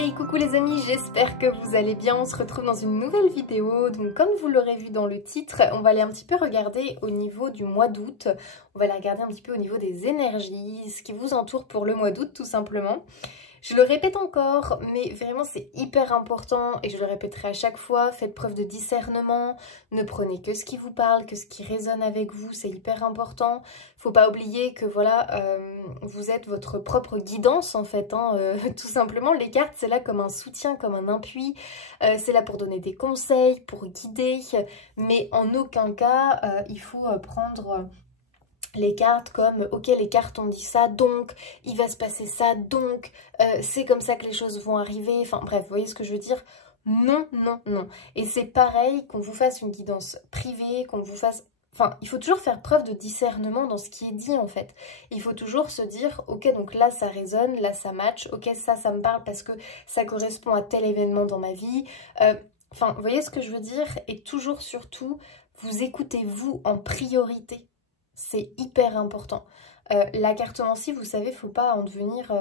Hey, coucou les amis, j'espère que vous allez bien. On se retrouve dans une nouvelle vidéo. Donc comme vous l'aurez vu dans le titre, on va aller un petit peu regarder au niveau du mois d'août. On va aller regarder un petit peu au niveau des énergies, ce qui vous entoure pour le mois d'août tout simplement. Je le répète encore, mais vraiment c'est hyper important et je le répéterai à chaque fois. Faites preuve de discernement, ne prenez que ce qui vous parle, que ce qui résonne avec vous, c'est hyper important. Faut pas oublier que voilà, vous êtes votre propre guidance en fait, hein, tout simplement. Les cartes c'est là comme un soutien, comme un appui, c'est là pour donner des conseils, pour guider, mais en aucun cas il faut prendre les cartes comme ok les cartes ont dit ça donc il va se passer ça donc c'est comme ça que les choses vont arriver, enfin bref vous voyez ce que je veux dire. Non, non, non. Et c'est pareil qu'on vous fasse une guidance privée, qu'on vous fasse... Enfin, il faut toujours faire preuve de discernement dans ce qui est dit en fait. Il faut toujours se dire ok donc là ça résonne, là ça match, ok ça me parle parce que ça correspond à tel événement dans ma vie. Enfin vous voyez ce que je veux dire. Et toujours surtout vous écoutez vous en priorité. C'est hyper important. La cartomancie, vous savez, faut pas en devenir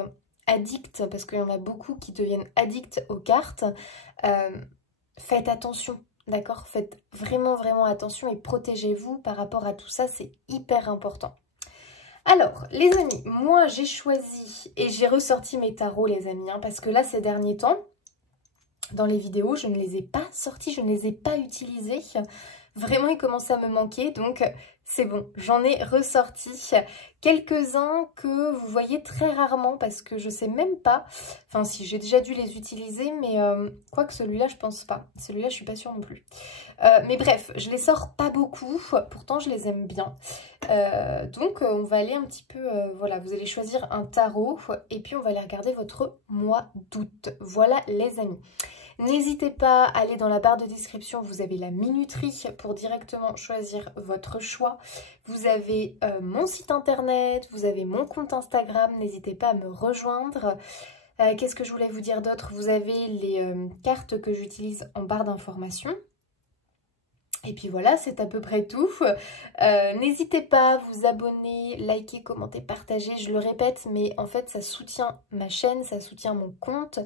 addict, parce qu'il y en a beaucoup qui deviennent addicts aux cartes. Faites attention, d'accord? Faites vraiment, vraiment attention et protégez-vous par rapport à tout ça, c'est hyper important. Alors, les amis, moi j'ai choisi et j'ai ressorti mes tarots, les amis, hein, parce que là, ces derniers temps, dans les vidéos, je ne les ai pas sortis, je ne les ai pas utilisés. Vraiment, ils commençaient à me manquer, donc c'est bon. J'en ai ressorti quelques-uns que vous voyez très rarement parce que je sais même pas... Enfin si, j'ai déjà dû les utiliser, mais quoique celui-là, je pense pas. Celui-là, je suis pas sûre non plus. Mais bref, je les sors pas beaucoup, pourtant je les aime bien. Donc on va aller un petit peu... voilà, vous allez choisir un tarot et puis on va aller regarder votre mois d'août. Voilà les amis. N'hésitez pas à aller dans la barre de description, vous avez la minuterie pour directement choisir votre choix. Vous avez mon site internet, vous avez mon compte Instagram, n'hésitez pas à me rejoindre. Qu'est-ce que je voulais vous dire d'autre? Vous avez les cartes que j'utilise en barre d'information. Et puis voilà, c'est à peu près tout. N'hésitez pas à vous abonner, liker, commenter, partager. Je le répète, mais en fait, ça soutient ma chaîne, ça soutient mon compte.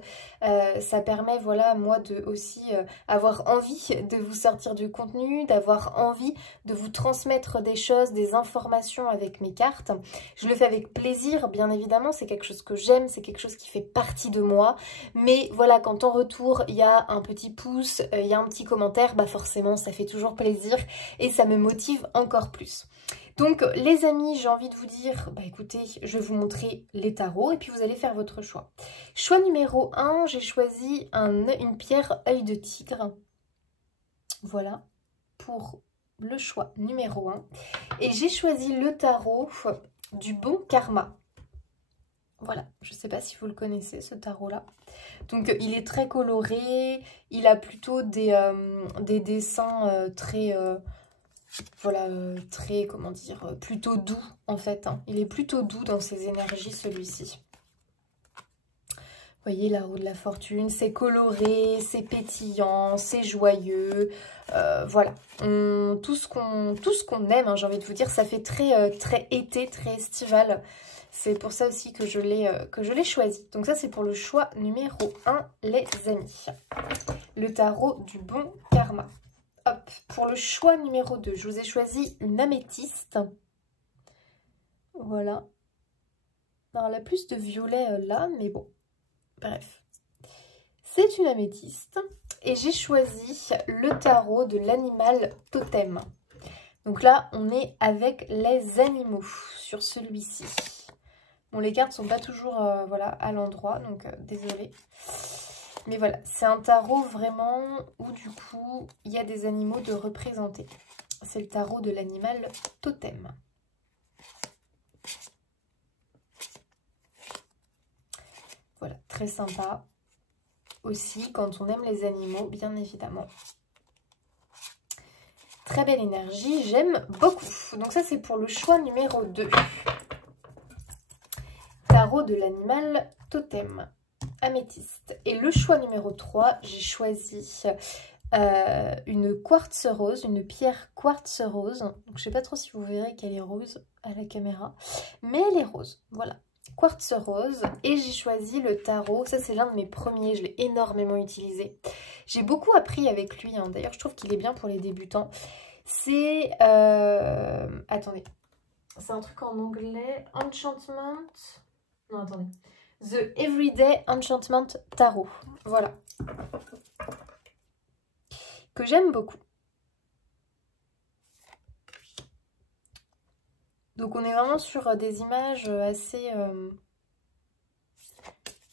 Ça permet, voilà, moi de aussi avoir envie de vous sortir du contenu, d'avoir envie de vous transmettre des choses, des informations avec mes cartes. Je le fais avec plaisir, bien évidemment. C'est quelque chose que j'aime, c'est quelque chose qui fait partie de moi. Mais voilà, quand en retour, il y a un petit pouce, il y a un petit commentaire, bah forcément, ça fait toujours plaisir et ça me motive encore plus. Donc les amis, j'ai envie de vous dire, bah écoutez, je vais vous montrer les tarots et puis vous allez faire votre choix. Choix numéro 1, j'ai choisi une pierre œil de tigre. Voilà, pour le choix numéro 1. Et j'ai choisi le tarot du bon karma. Voilà, je ne sais pas si vous le connaissez, ce tarot-là. Donc, il est très coloré. Il a plutôt des dessins très, voilà, très, comment dire, plutôt doux, en fait. Hein. Il est plutôt doux dans ses énergies, celui-ci. Vous voyez, la roue de la fortune, c'est coloré, c'est pétillant, c'est joyeux. Voilà, tout ce qu'on aime, hein, j'ai envie de vous dire, ça fait très, très été, très estival. C'est pour ça aussi que je l'ai choisi. Donc ça, c'est pour le choix numéro 1, les amis. Le tarot du bon karma. Hop, pour le choix numéro 2, je vous ai choisi une améthyste. Voilà. Alors, elle a plus de violet là, mais bon. Bref. C'est une améthyste. Et j'ai choisi le tarot de l'animal totem. Donc là, on est avec les animaux sur celui-ci. Bon, les cartes sont pas toujours voilà, à l'endroit, donc désolée. Mais voilà, c'est un tarot vraiment où du coup, il y a des animaux de représenter. C'est le tarot de l'animal totem. Voilà, très sympa. Aussi, quand on aime les animaux, bien évidemment. Très belle énergie, j'aime beaucoup. Donc ça, c'est pour le choix numéro 2. Tarot de l'animal totem, améthyste. Et le choix numéro 3, j'ai choisi une quartz rose, une pierre quartz rose. Donc, je ne sais pas trop si vous verrez qu'elle est rose à la caméra, mais elle est rose, voilà. quartz rose et j'ai choisi le tarot. Ça c'est l'un de mes premiers, je l'ai énormément utilisé. J'ai beaucoup appris avec lui, hein. D'ailleurs je trouve qu'il est bien pour les débutants. C'est... attendez, c'est un truc en anglais, Enchantment... Non attendez, The Everyday Enchantment Tarot, voilà. Que j'aime beaucoup. Donc on est vraiment sur des images assez...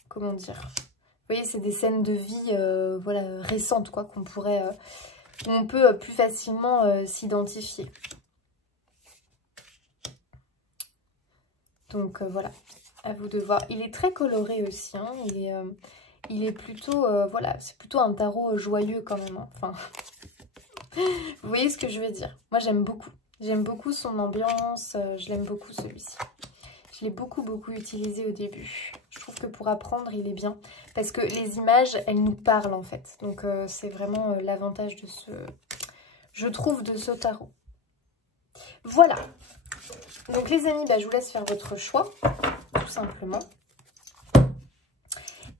comment dire? Vous voyez, c'est des scènes de vie voilà, récentes, quoi, qu'on pourrait... on peut plus facilement s'identifier. Donc voilà, à vous de voir. Il est très coloré aussi, hein. Il est plutôt... voilà, c'est plutôt un tarot joyeux quand même, hein. Enfin, vous voyez ce que je veux dire? Moi j'aime beaucoup. J'aime beaucoup son ambiance, je l'aime beaucoup celui-ci. Je l'ai beaucoup utilisé au début. Je trouve que pour apprendre, il est bien. Parce que les images, elles nous parlent en fait. Donc c'est vraiment l'avantage de ce... je trouve, de ce tarot. Voilà. Donc les amis, bah, je vous laisse faire votre choix, tout simplement.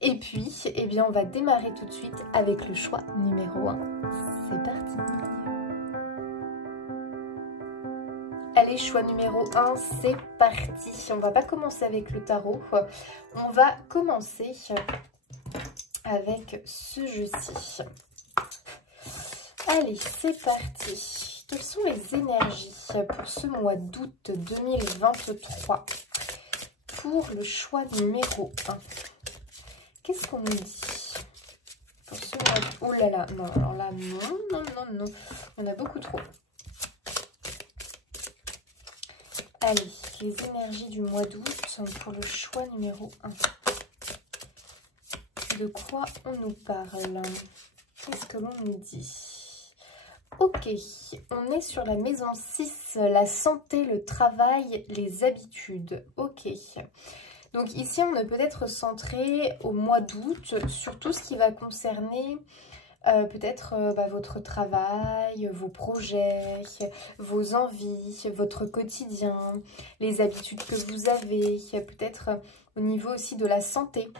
Et puis, eh bien, on va démarrer tout de suite avec le choix numéro 1. C'est parti. Allez, choix numéro 1, c'est parti. On va pas commencer avec le tarot. On va commencer avec ce jeu-ci. Allez, c'est parti. Quelles sont les énergies pour ce mois d'août 2023 pour le choix numéro 1? Qu'est-ce qu'on nous dit pour ce mois d'août? Oh là là, non, alors là, non. On a beaucoup trop. Allez, les énergies du mois d'août pour le choix numéro 1. De quoi on nous parle? Qu'est-ce que l'on nous dit? Ok, on est sur la maison 6, la santé, le travail, les habitudes. Ok. Donc ici, on est peut-être centré au mois d'août sur tout ce qui va concerner... peut-être votre travail, vos projets, vos envies, votre quotidien, les habitudes que vous avez, peut-être au niveau aussi de la santé.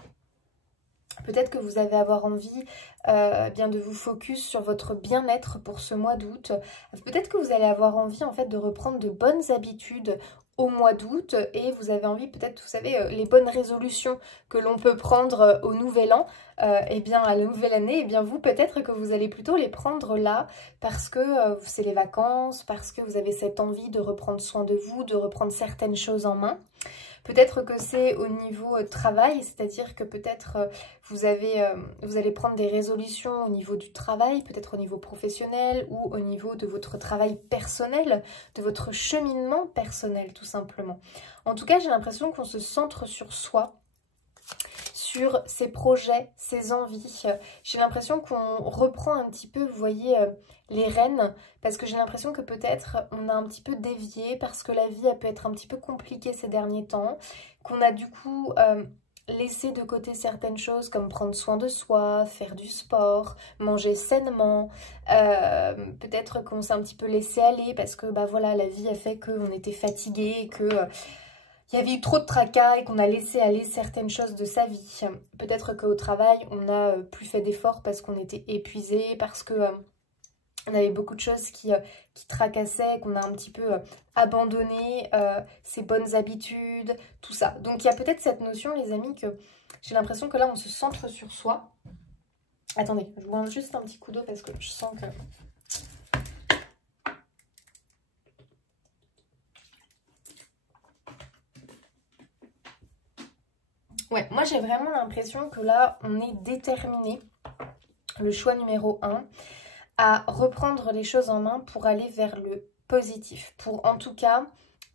Peut-être que vous allez avoir envie bien de vous focus sur votre bien-être pour ce mois d'août. Peut-être que vous allez avoir envie en fait de reprendre de bonnes habitudes au mois d'août et vous avez envie peut-être, vous savez, les bonnes résolutions que l'on peut prendre au nouvel an, et bien à la nouvelle année, et bien vous peut-être que vous allez plutôt les prendre là parce que c'est les vacances, parce que vous avez cette envie de reprendre soin de vous, de reprendre certaines choses en main. Peut-être que c'est au niveau travail, c'est-à-dire que peut-être vous allez prendre des résolutions au niveau du travail, peut-être au niveau professionnel ou au niveau de votre travail personnel, de votre cheminement personnel tout simplement. En tout cas, j'ai l'impression qu'on se centre sur soi, sur ses projets, ses envies. J'ai l'impression qu'on reprend un petit peu, vous voyez, les rênes, parce que j'ai l'impression que peut-être on a un petit peu dévié, parce que la vie elle peut être un petit peu compliquée ces derniers temps, qu'on a du coup laissé de côté certaines choses comme prendre soin de soi, faire du sport, manger sainement, peut-être qu'on s'est un petit peu laissé aller parce que bah voilà, la vie a fait qu'on était fatigué, que... il y avait eu trop de tracas et qu'on a laissé aller certaines choses de sa vie. Peut-être qu'au travail, on n'a plus fait d'efforts parce qu'on était épuisé, parce que on avait beaucoup de choses qui tracassaient, qu'on a un petit peu abandonné ses bonnes habitudes, tout ça. Donc il y a peut-être cette notion, les amis, que j'ai l'impression que là, on se centre sur soi. Attendez, je bois juste un petit coup d'eau parce que je sens que... Ouais, moi j'ai vraiment l'impression que là, on est déterminé, le choix numéro 1, à reprendre les choses en main pour aller vers le positif. Pour en tout cas,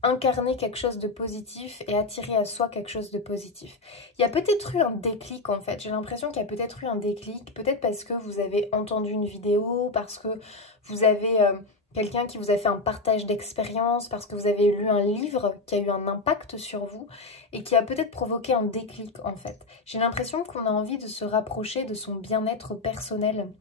incarner quelque chose de positif et attirer à soi quelque chose de positif. Il y a peut-être eu un déclic en fait. J'ai l'impression qu'il y a peut-être eu un déclic, peut-être parce que vous avez entendu une vidéo, parce que vous avez... quelqu'un qui vous a fait un partage d'expérience, parce que vous avez lu un livre qui a eu un impact sur vous et qui a peut-être provoqué un déclic en fait. J'ai l'impression qu'on a envie de se rapprocher de son bien-être personnel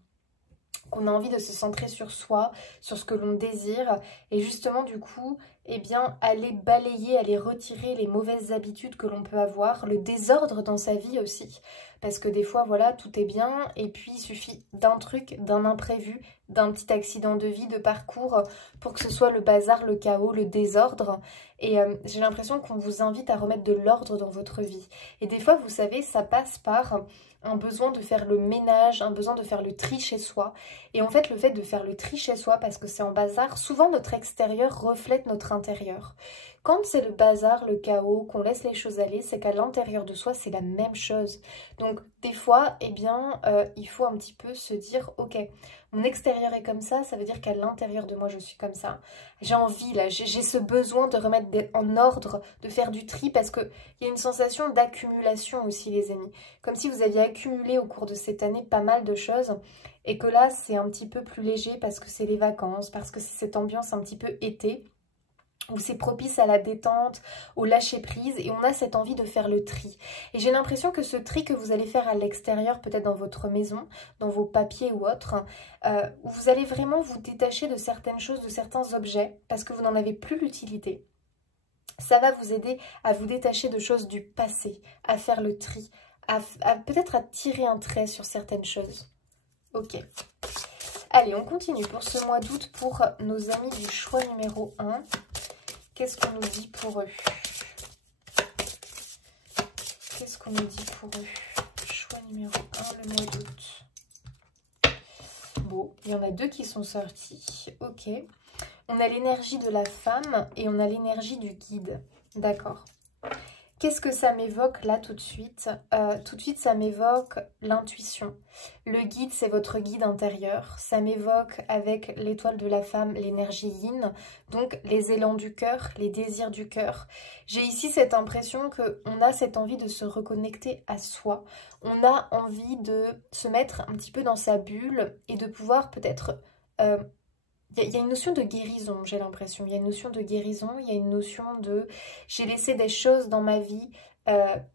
qu'on a envie de se centrer sur soi, sur ce que l'on désire, et justement du coup, eh bien, aller balayer, aller retirer les mauvaises habitudes que l'on peut avoir, le désordre dans sa vie aussi, parce que des fois, voilà, tout est bien, et puis il suffit d'un truc, d'un imprévu, d'un petit accident de vie, de parcours, pour que ce soit le bazar, le chaos, le désordre, et j'ai l'impression qu'on vous invite à remettre de l'ordre dans votre vie, et des fois, vous savez, ça passe par un besoin de faire le ménage, un besoin de faire le tri chez soi. Et en fait, le fait de faire le tri chez soi, parce que c'est en bazar, souvent notre extérieur reflète notre intérieur. Quand c'est le bazar, le chaos, qu'on laisse les choses aller, c'est qu'à l'intérieur de soi, c'est la même chose. Donc, des fois, eh bien, il faut un petit peu se dire, ok, mon extérieur est comme ça veut dire qu'à l'intérieur de moi, je suis comme ça. J'ai envie, là, j'ai ce besoin de remettre en ordre, de faire du tri, parce qu'il y a une sensation d'accumulation aussi, les amis. Comme si vous aviez accumulé au cours de cette année pas mal de choses, et que là, c'est un petit peu plus léger parce que c'est les vacances, parce que c'est cette ambiance un petit peu été, où c'est propice à la détente, au lâcher-prise, et on a cette envie de faire le tri. Et j'ai l'impression que ce tri que vous allez faire à l'extérieur, peut-être dans votre maison, dans vos papiers ou autres, où vous allez vraiment vous détacher de certaines choses, de certains objets, parce que vous n'en avez plus l'utilité. Ça va vous aider à vous détacher de choses du passé, à faire le tri, peut-être à tirer un trait sur certaines choses. Ok. Allez, on continue pour ce mois d'août pour nos amis du choix numéro 1. Qu'est-ce qu'on nous dit pour eux? Qu'est-ce qu'on nous dit pour eux? Choix numéro 1, le mois d'août. Bon, il y en a 2 qui sont sortis. Ok. On a l'énergie de la femme et on a l'énergie du guide. D'accord. Qu'est-ce que ça m'évoque là tout de suite? Tout de suite, ça m'évoque l'intuition. Le guide, c'est votre guide intérieur. Ça m'évoque avec l'étoile de la femme, l'énergie yin, donc les élans du cœur, les désirs du cœur. J'ai ici cette impression qu'on a cette envie de se reconnecter à soi. On a envie de se mettre un petit peu dans sa bulle et de pouvoir peut-être... Il y a une notion de guérison, j'ai l'impression. Il y a une notion de guérison, il y a une notion de... J'ai laissé des choses dans ma vie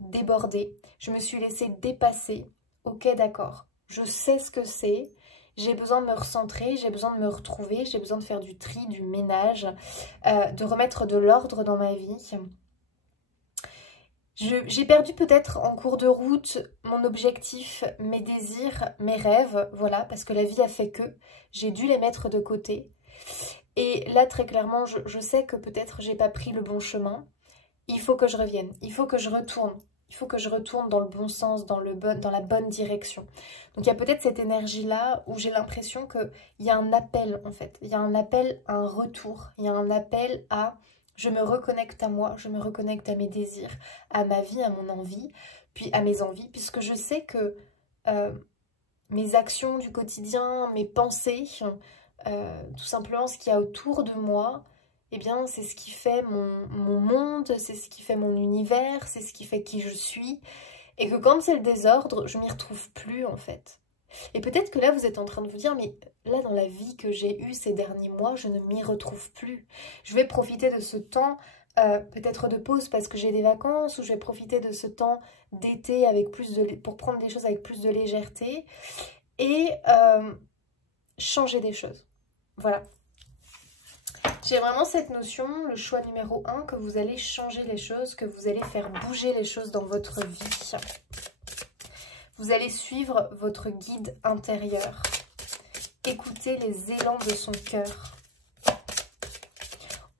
déborder. Je me suis laissée dépasser. Ok, d'accord. Je sais ce que c'est. J'ai besoin de me recentrer, j'ai besoin de me retrouver, j'ai besoin de faire du tri, du ménage, de remettre de l'ordre dans ma vie. J'ai perdu peut-être en cours de route mon objectif, mes désirs, mes rêves, voilà, parce que la vie a fait que j'ai dû les mettre de côté. Et là, très clairement, je sais que peut-être j'ai pas pris le bon chemin. Il faut que je revienne, il faut que je retourne. Il faut que je retourne dans le bon sens, dans la bonne direction. Donc il y a peut-être cette énergie-là où j'ai l'impression qu'il y a un appel en fait. Il y a un appel à un retour, il y a un appel à... Je me reconnecte à moi, je me reconnecte à mes désirs, à ma vie, à mon envie, puis à mes envies, puisque je sais que mes actions du quotidien, mes pensées, tout simplement ce qu'il y a autour de moi, eh bien c'est ce qui fait mon monde, c'est ce qui fait mon univers, c'est ce qui fait qui je suis, et que quand c'est le désordre, je m'y retrouve plus en fait. Et peut-être que là, vous êtes en train de vous dire, mais là, dans la vie que j'ai eue ces derniers mois, je ne m'y retrouve plus. Je vais profiter de ce temps, peut-être de pause parce que j'ai des vacances, ou je vais profiter de ce temps d'été avec pour prendre des choses avec plus de légèreté et changer des choses. Voilà. J'ai vraiment cette notion, le choix numéro 1, que vous allez changer les choses, que vous allez faire bouger les choses dans votre vie. Vous allez suivre votre guide intérieur. Écoutez les élans de son cœur.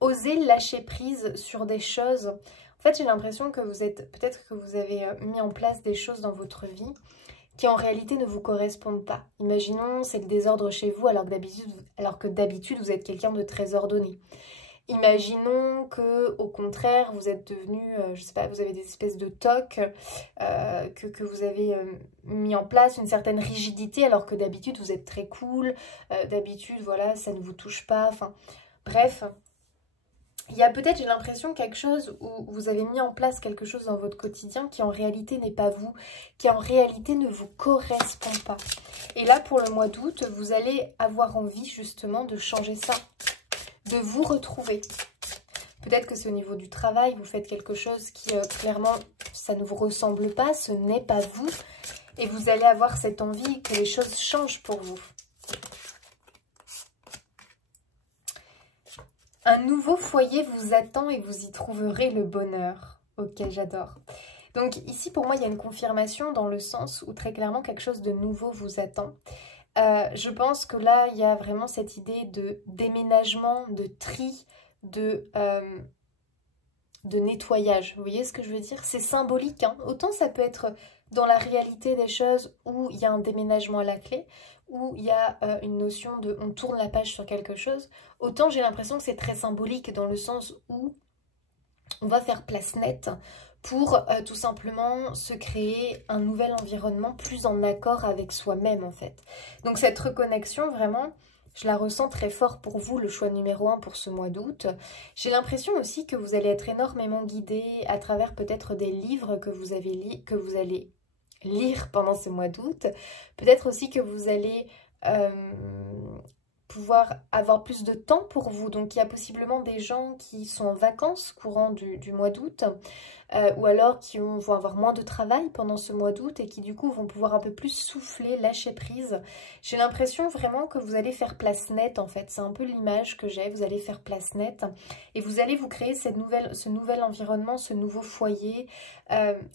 Osez lâcher prise sur des choses. En fait, j'ai l'impression que peut-être que vous avez mis en place des choses dans votre vie qui en réalité ne vous correspondent pas. Imaginons, c'est le désordre chez vous alors que d'habitude, vous êtes quelqu'un de très ordonné. Imaginons que, au contraire, vous êtes devenu, je sais pas, vous avez des espèces de tocs que vous avez mis en place, une certaine rigidité, alors que d'habitude, vous êtes très cool. D'habitude, voilà, ça ne vous touche pas. Enfin, bref, il y a peut-être, j'ai l'impression, quelque chose où vous avez mis en place quelque chose dans votre quotidien qui en réalité n'est pas vous, qui en réalité ne vous correspond pas. Et là, pour le mois d'août, vous allez avoir envie justement de changer ça, de vous retrouver. Peut-être que c'est au niveau du travail, vous faites quelque chose qui, clairement, ça ne vous ressemble pas, ce n'est pas vous. Et vous allez avoir cette envie que les choses changent pour vous. Un nouveau foyer vous attend et vous y trouverez le bonheur. Ok, j'adore. Donc ici, pour moi, il y a une confirmation dans le sens où très clairement, quelque chose de nouveau vous attend. Je pense que là, il y a vraiment cette idée de déménagement, de tri, de nettoyage. Vous voyez ce que je veux dire? C'est symbolique, hein. Autant ça peut être dans la réalité des choses où il y a un déménagement à la clé, où il y a une notion de on tourne la page sur quelque chose, autant j'ai l'impression que c'est très symbolique dans le sens où on va faire place nette pour tout simplement se créer un nouvel environnement plus en accord avec soi-même en fait. Donc cette reconnexion vraiment, je la ressens très fort pour vous, le choix numéro 1 pour ce mois d'août. J'ai l'impression aussi que vous allez être énormément guidé à travers peut-être des livres que vous allez lire pendant ce mois d'août. Peut-être aussi que vous allez pouvoir avoir plus de temps pour vous. Donc il y a possiblement des gens qui sont en vacances courant du mois d'août ou alors qui vont avoir moins de travail pendant ce mois d'août et qui du coup vont pouvoir un peu plus souffler, lâcher prise. J'ai l'impression vraiment que vous allez faire place nette en fait. C'est un peu l'image que j'ai. Vous allez faire place nette et vous allez vous créer ce nouvel environnement, ce nouveau foyer.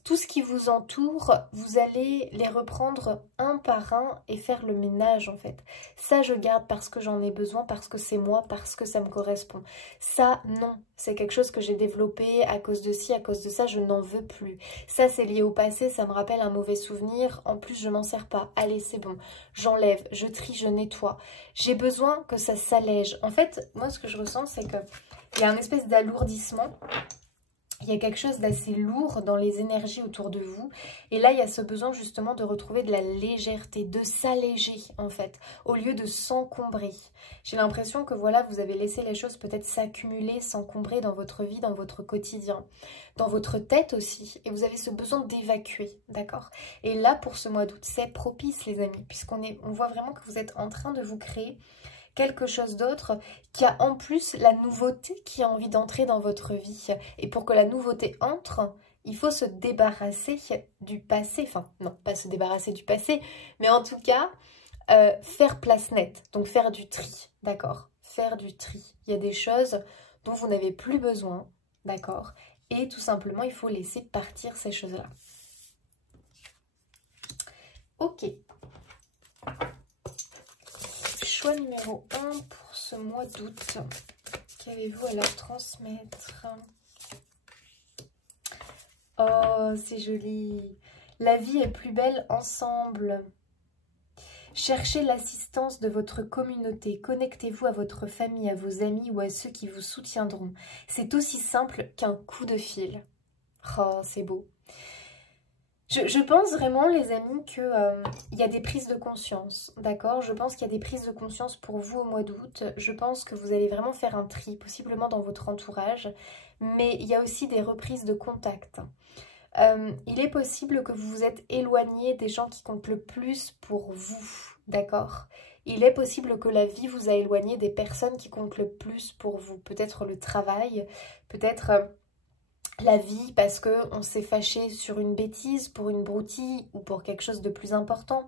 Tout ce qui vous entoure, vous allez les reprendre un par un et faire le ménage en fait. Ça je garde parce que j'en ai besoin, parce que c'est moi, parce que ça me correspond. Ça non, c'est quelque chose que j'ai développé à cause de ci, à cause de ça, je n'en veux plus. Ça c'est lié au passé, ça me rappelle un mauvais souvenir, en plus je m'en sers pas. Allez c'est bon, j'enlève, je trie, je nettoie. J'ai besoin que ça s'allège. En fait, moi ce que je ressens c'est que il y a une espèce d'alourdissement. Il y a quelque chose d'assez lourd dans les énergies autour de vous. Et là, il y a ce besoin justement de retrouver de la légèreté, de s'alléger en fait, au lieu de s'encombrer. J'ai l'impression que voilà, vous avez laissé les choses peut-être s'accumuler, s'encombrer dans votre vie, dans votre quotidien, dans votre tête aussi. Et vous avez ce besoin d'évacuer, d'accord? Et là, pour ce mois d'août, c'est propice les amis, on voit vraiment que vous êtes en train de vous créer quelque chose d'autre qui a en plus la nouveauté qui a envie d'entrer dans votre vie. Et pour que la nouveauté entre, il faut se débarrasser du passé. Enfin, non, pas se débarrasser du passé, mais en tout cas, faire place nette. Donc faire du tri, d'accord? Faire du tri. Il y a des choses dont vous n'avez plus besoin, d'accord? Et tout simplement, il faut laisser partir ces choses-là. Ok. Choix numéro 1 pour ce mois d'août. Qu'avez-vous à leur transmettre? Oh, c'est joli. La vie est plus belle ensemble. Cherchez l'assistance de votre communauté. Connectez-vous à votre famille, à vos amis ou à ceux qui vous soutiendront. C'est aussi simple qu'un coup de fil. Oh, c'est beau. Je pense vraiment, les amis, qu'il y a des prises de conscience, d'accord? Je pense qu'il y a des prises de conscience pour vous au mois d'août. Je pense que vous allez vraiment faire un tri, possiblement dans votre entourage. Mais il y a aussi des reprises de contact. Il est possible que vous vous êtes éloigné des gens qui comptent le plus pour vous, d'accord? Il est possible que la vie vous a éloigné des personnes qui comptent le plus pour vous. Peut-être le travail, peut-être la vie parce qu'on s'est fâché sur une bêtise, pour une broutille ou pour quelque chose de plus important.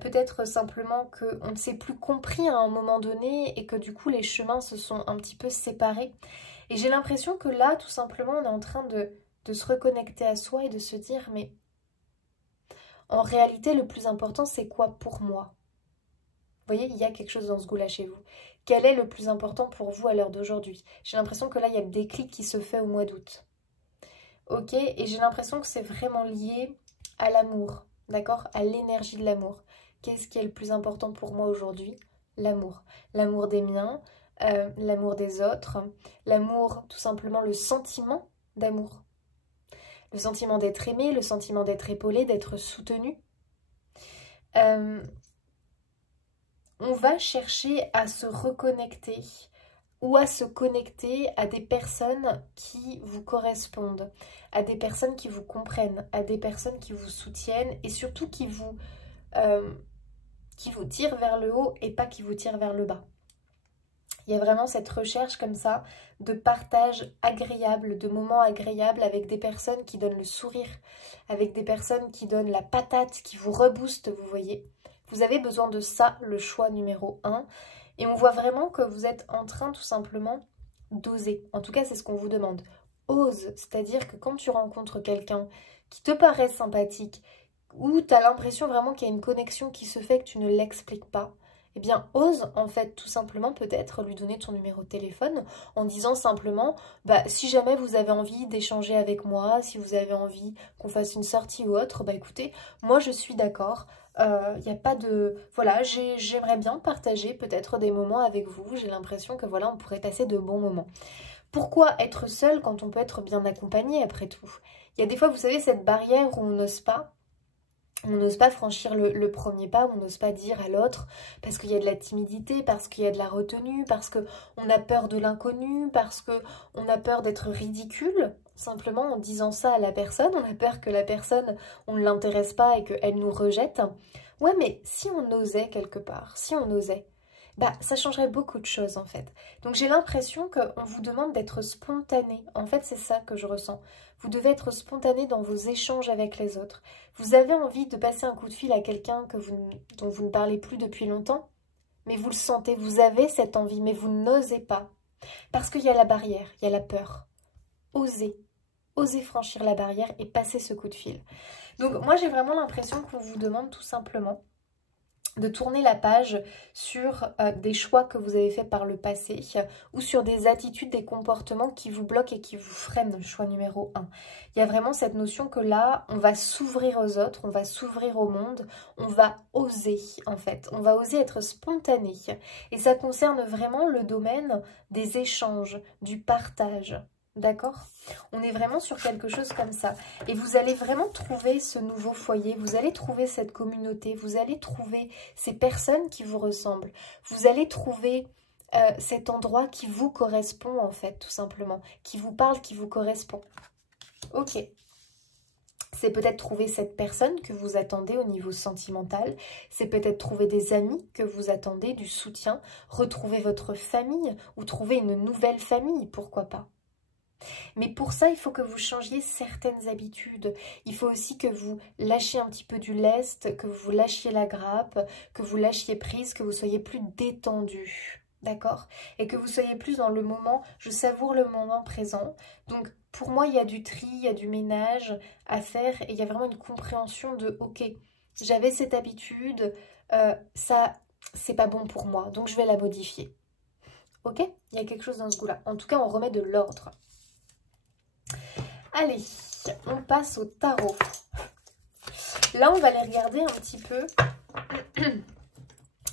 Peut-être simplement qu'on ne s'est plus compris à un moment donné et que du coup les chemins se sont un petit peu séparés. Et j'ai l'impression que là, tout simplement, on est en train de se reconnecter à soi et de se dire mais en réalité le plus important c'est quoi pour moi? Vous voyez, il y a quelque chose dans ce goût-là chez vous. Quel est le plus important pour vous à l'heure d'aujourd'hui? J'ai l'impression que là il y a le déclic qui se fait au mois d'août. Ok, et j'ai l'impression que c'est vraiment lié à l'amour, d'accord? À l'énergie de l'amour. Qu'est-ce qui est le plus important pour moi aujourd'hui? L'amour. L'amour des miens, l'amour des autres, l'amour, tout simplement le sentiment d'amour. Le sentiment d'être aimé, le sentiment d'être épaulé, d'être soutenu. On va chercher à se reconnecter ou à se connecter à des personnes qui vous correspondent, à des personnes qui vous comprennent, à des personnes qui vous soutiennent et surtout qui vous tirent vers le haut et pas qui vous tirent vers le bas. Il y a vraiment cette recherche comme ça de partage agréable, de moments agréables avec des personnes qui donnent le sourire, avec des personnes qui donnent la patate, qui vous reboostent, vous voyez. Vous avez besoin de ça, le choix numéro 1. Et on voit vraiment que vous êtes en train tout simplement d'oser. En tout cas, c'est ce qu'on vous demande. Ose, c'est-à-dire que quand tu rencontres quelqu'un qui te paraît sympathique, ou tu as l'impression vraiment qu'il y a une connexion qui se fait que tu ne l'expliques pas, eh bien, ose en fait tout simplement peut-être lui donner ton numéro de téléphone en disant simplement, bah si jamais vous avez envie d'échanger avec moi, si vous avez envie qu'on fasse une sortie ou autre, bah écoutez, moi je suis d'accord. Il n'y a pas de... Voilà, j'aimerais bien partager peut-être des moments avec vous. J'ai l'impression que voilà, on pourrait passer de bons moments. Pourquoi être seul quand on peut être bien accompagné après tout? Il y a des fois, vous savez, cette barrière où on n'ose pas. On n'ose pas franchir le premier pas, on n'ose pas dire à l'autre parce qu'il y a de la timidité, parce qu'il y a de la retenue, parce qu'on a peur de l'inconnu, parce qu'on a peur d'être ridicule. Simplement en disant ça à la personne, on a peur que la personne, on ne l'intéresse pas et qu'elle nous rejette. Ouais, mais si on osait quelque part, si on osait, bah ça changerait beaucoup de choses en fait. Donc j'ai l'impression qu'on vous demande d'être spontané. En fait, c'est ça que je ressens. Vous devez être spontané dans vos échanges avec les autres. Vous avez envie de passer un coup de fil à quelqu'un dont vous ne parlez plus depuis longtemps, mais vous le sentez, vous avez cette envie, mais vous n'osez pas. Parce qu'il y a la barrière, il y a la peur. Osez. Osez franchir la barrière et passer ce coup de fil. Donc moi j'ai vraiment l'impression qu'on vous demande tout simplement de tourner la page sur des choix que vous avez faits par le passé ou sur des attitudes, des comportements qui vous bloquent et qui vous freinent, choix numéro 1. Il y a vraiment cette notion que là, on va s'ouvrir aux autres, on va s'ouvrir au monde, on va oser en fait, on va oser être spontané. Et ça concerne vraiment le domaine des échanges, du partage. D'accord? On est vraiment sur quelque chose comme ça. Et vous allez vraiment trouver ce nouveau foyer, vous allez trouver cette communauté, vous allez trouver ces personnes qui vous ressemblent. Vous allez trouver cet endroit qui vous correspond en fait, tout simplement. Qui vous parle, qui vous correspond. Ok. C'est peut-être trouver cette personne que vous attendez au niveau sentimental. C'est peut-être trouver des amis que vous attendez, du soutien. Retrouver votre famille ou trouver une nouvelle famille, pourquoi pas. Mais pour ça, il faut que vous changiez certaines habitudes. Il faut aussi que vous lâchiez un petit peu du lest, que vous lâchiez la grappe, que vous lâchiez prise, que vous soyez plus détendu. D'accord? Et que vous soyez plus dans le moment, je savoure le moment présent. Donc, pour moi, il y a du tri, il y a du ménage à faire et il y a vraiment une compréhension de, ok, j'avais cette habitude, ça, c'est pas bon pour moi, donc je vais la modifier. Ok? Il y a quelque chose dans ce goût-là. En tout cas, on remet de l'ordre. Allez, on passe au tarot. Là, on va les regarder un petit peu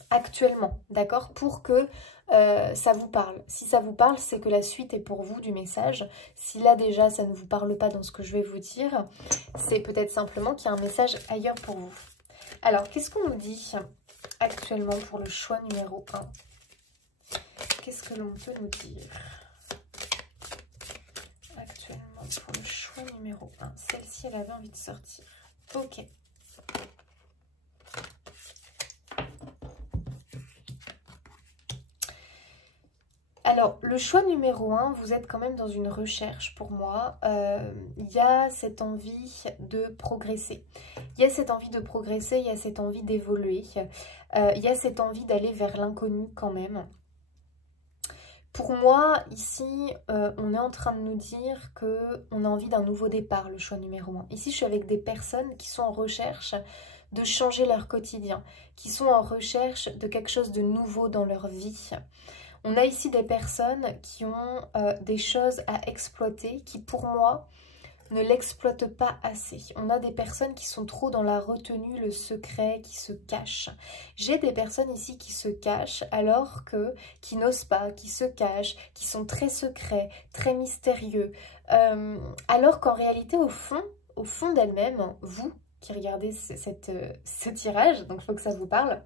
actuellement, d'accord? Pour que ça vous parle. Si ça vous parle, c'est que la suite est pour vous du message. Si là, déjà, ça ne vous parle pas dans ce que je vais vous dire, c'est peut-être simplement qu'il y a un message ailleurs pour vous. Alors, qu'est-ce qu'on nous dit actuellement pour le choix numéro 1? Qu'est-ce que l'on peut nous dire actuellement pour le choix numéro 1? Celle-ci, elle avait envie de sortir. Ok. Alors, le choix numéro 1, vous êtes quand même dans une recherche pour moi. Il y a cette envie de progresser. Il y a cette envie de progresser, il y a cette envie d'évoluer. Il y a cette envie d'aller vers l'inconnu quand même. Pour moi, ici, on est en train de nous dire qu'on a envie d'un nouveau départ, le choix numéro 1. Ici, je suis avec des personnes qui sont en recherche de changer leur quotidien, qui sont en recherche de quelque chose de nouveau dans leur vie. On a ici des personnes qui ont des choses à exploiter, qui pour moi ne l'exploitent pas assez. On a des personnes qui sont trop dans la retenue, le secret, qui se cachent. J'ai des personnes ici qui se cachent alors que, qui n'osent pas, qui se cachent, qui sont très secrets, très mystérieux. Alors qu'en réalité, au fond d'elles-mêmes, vous qui regardez ce tirage, donc il faut que ça vous parle,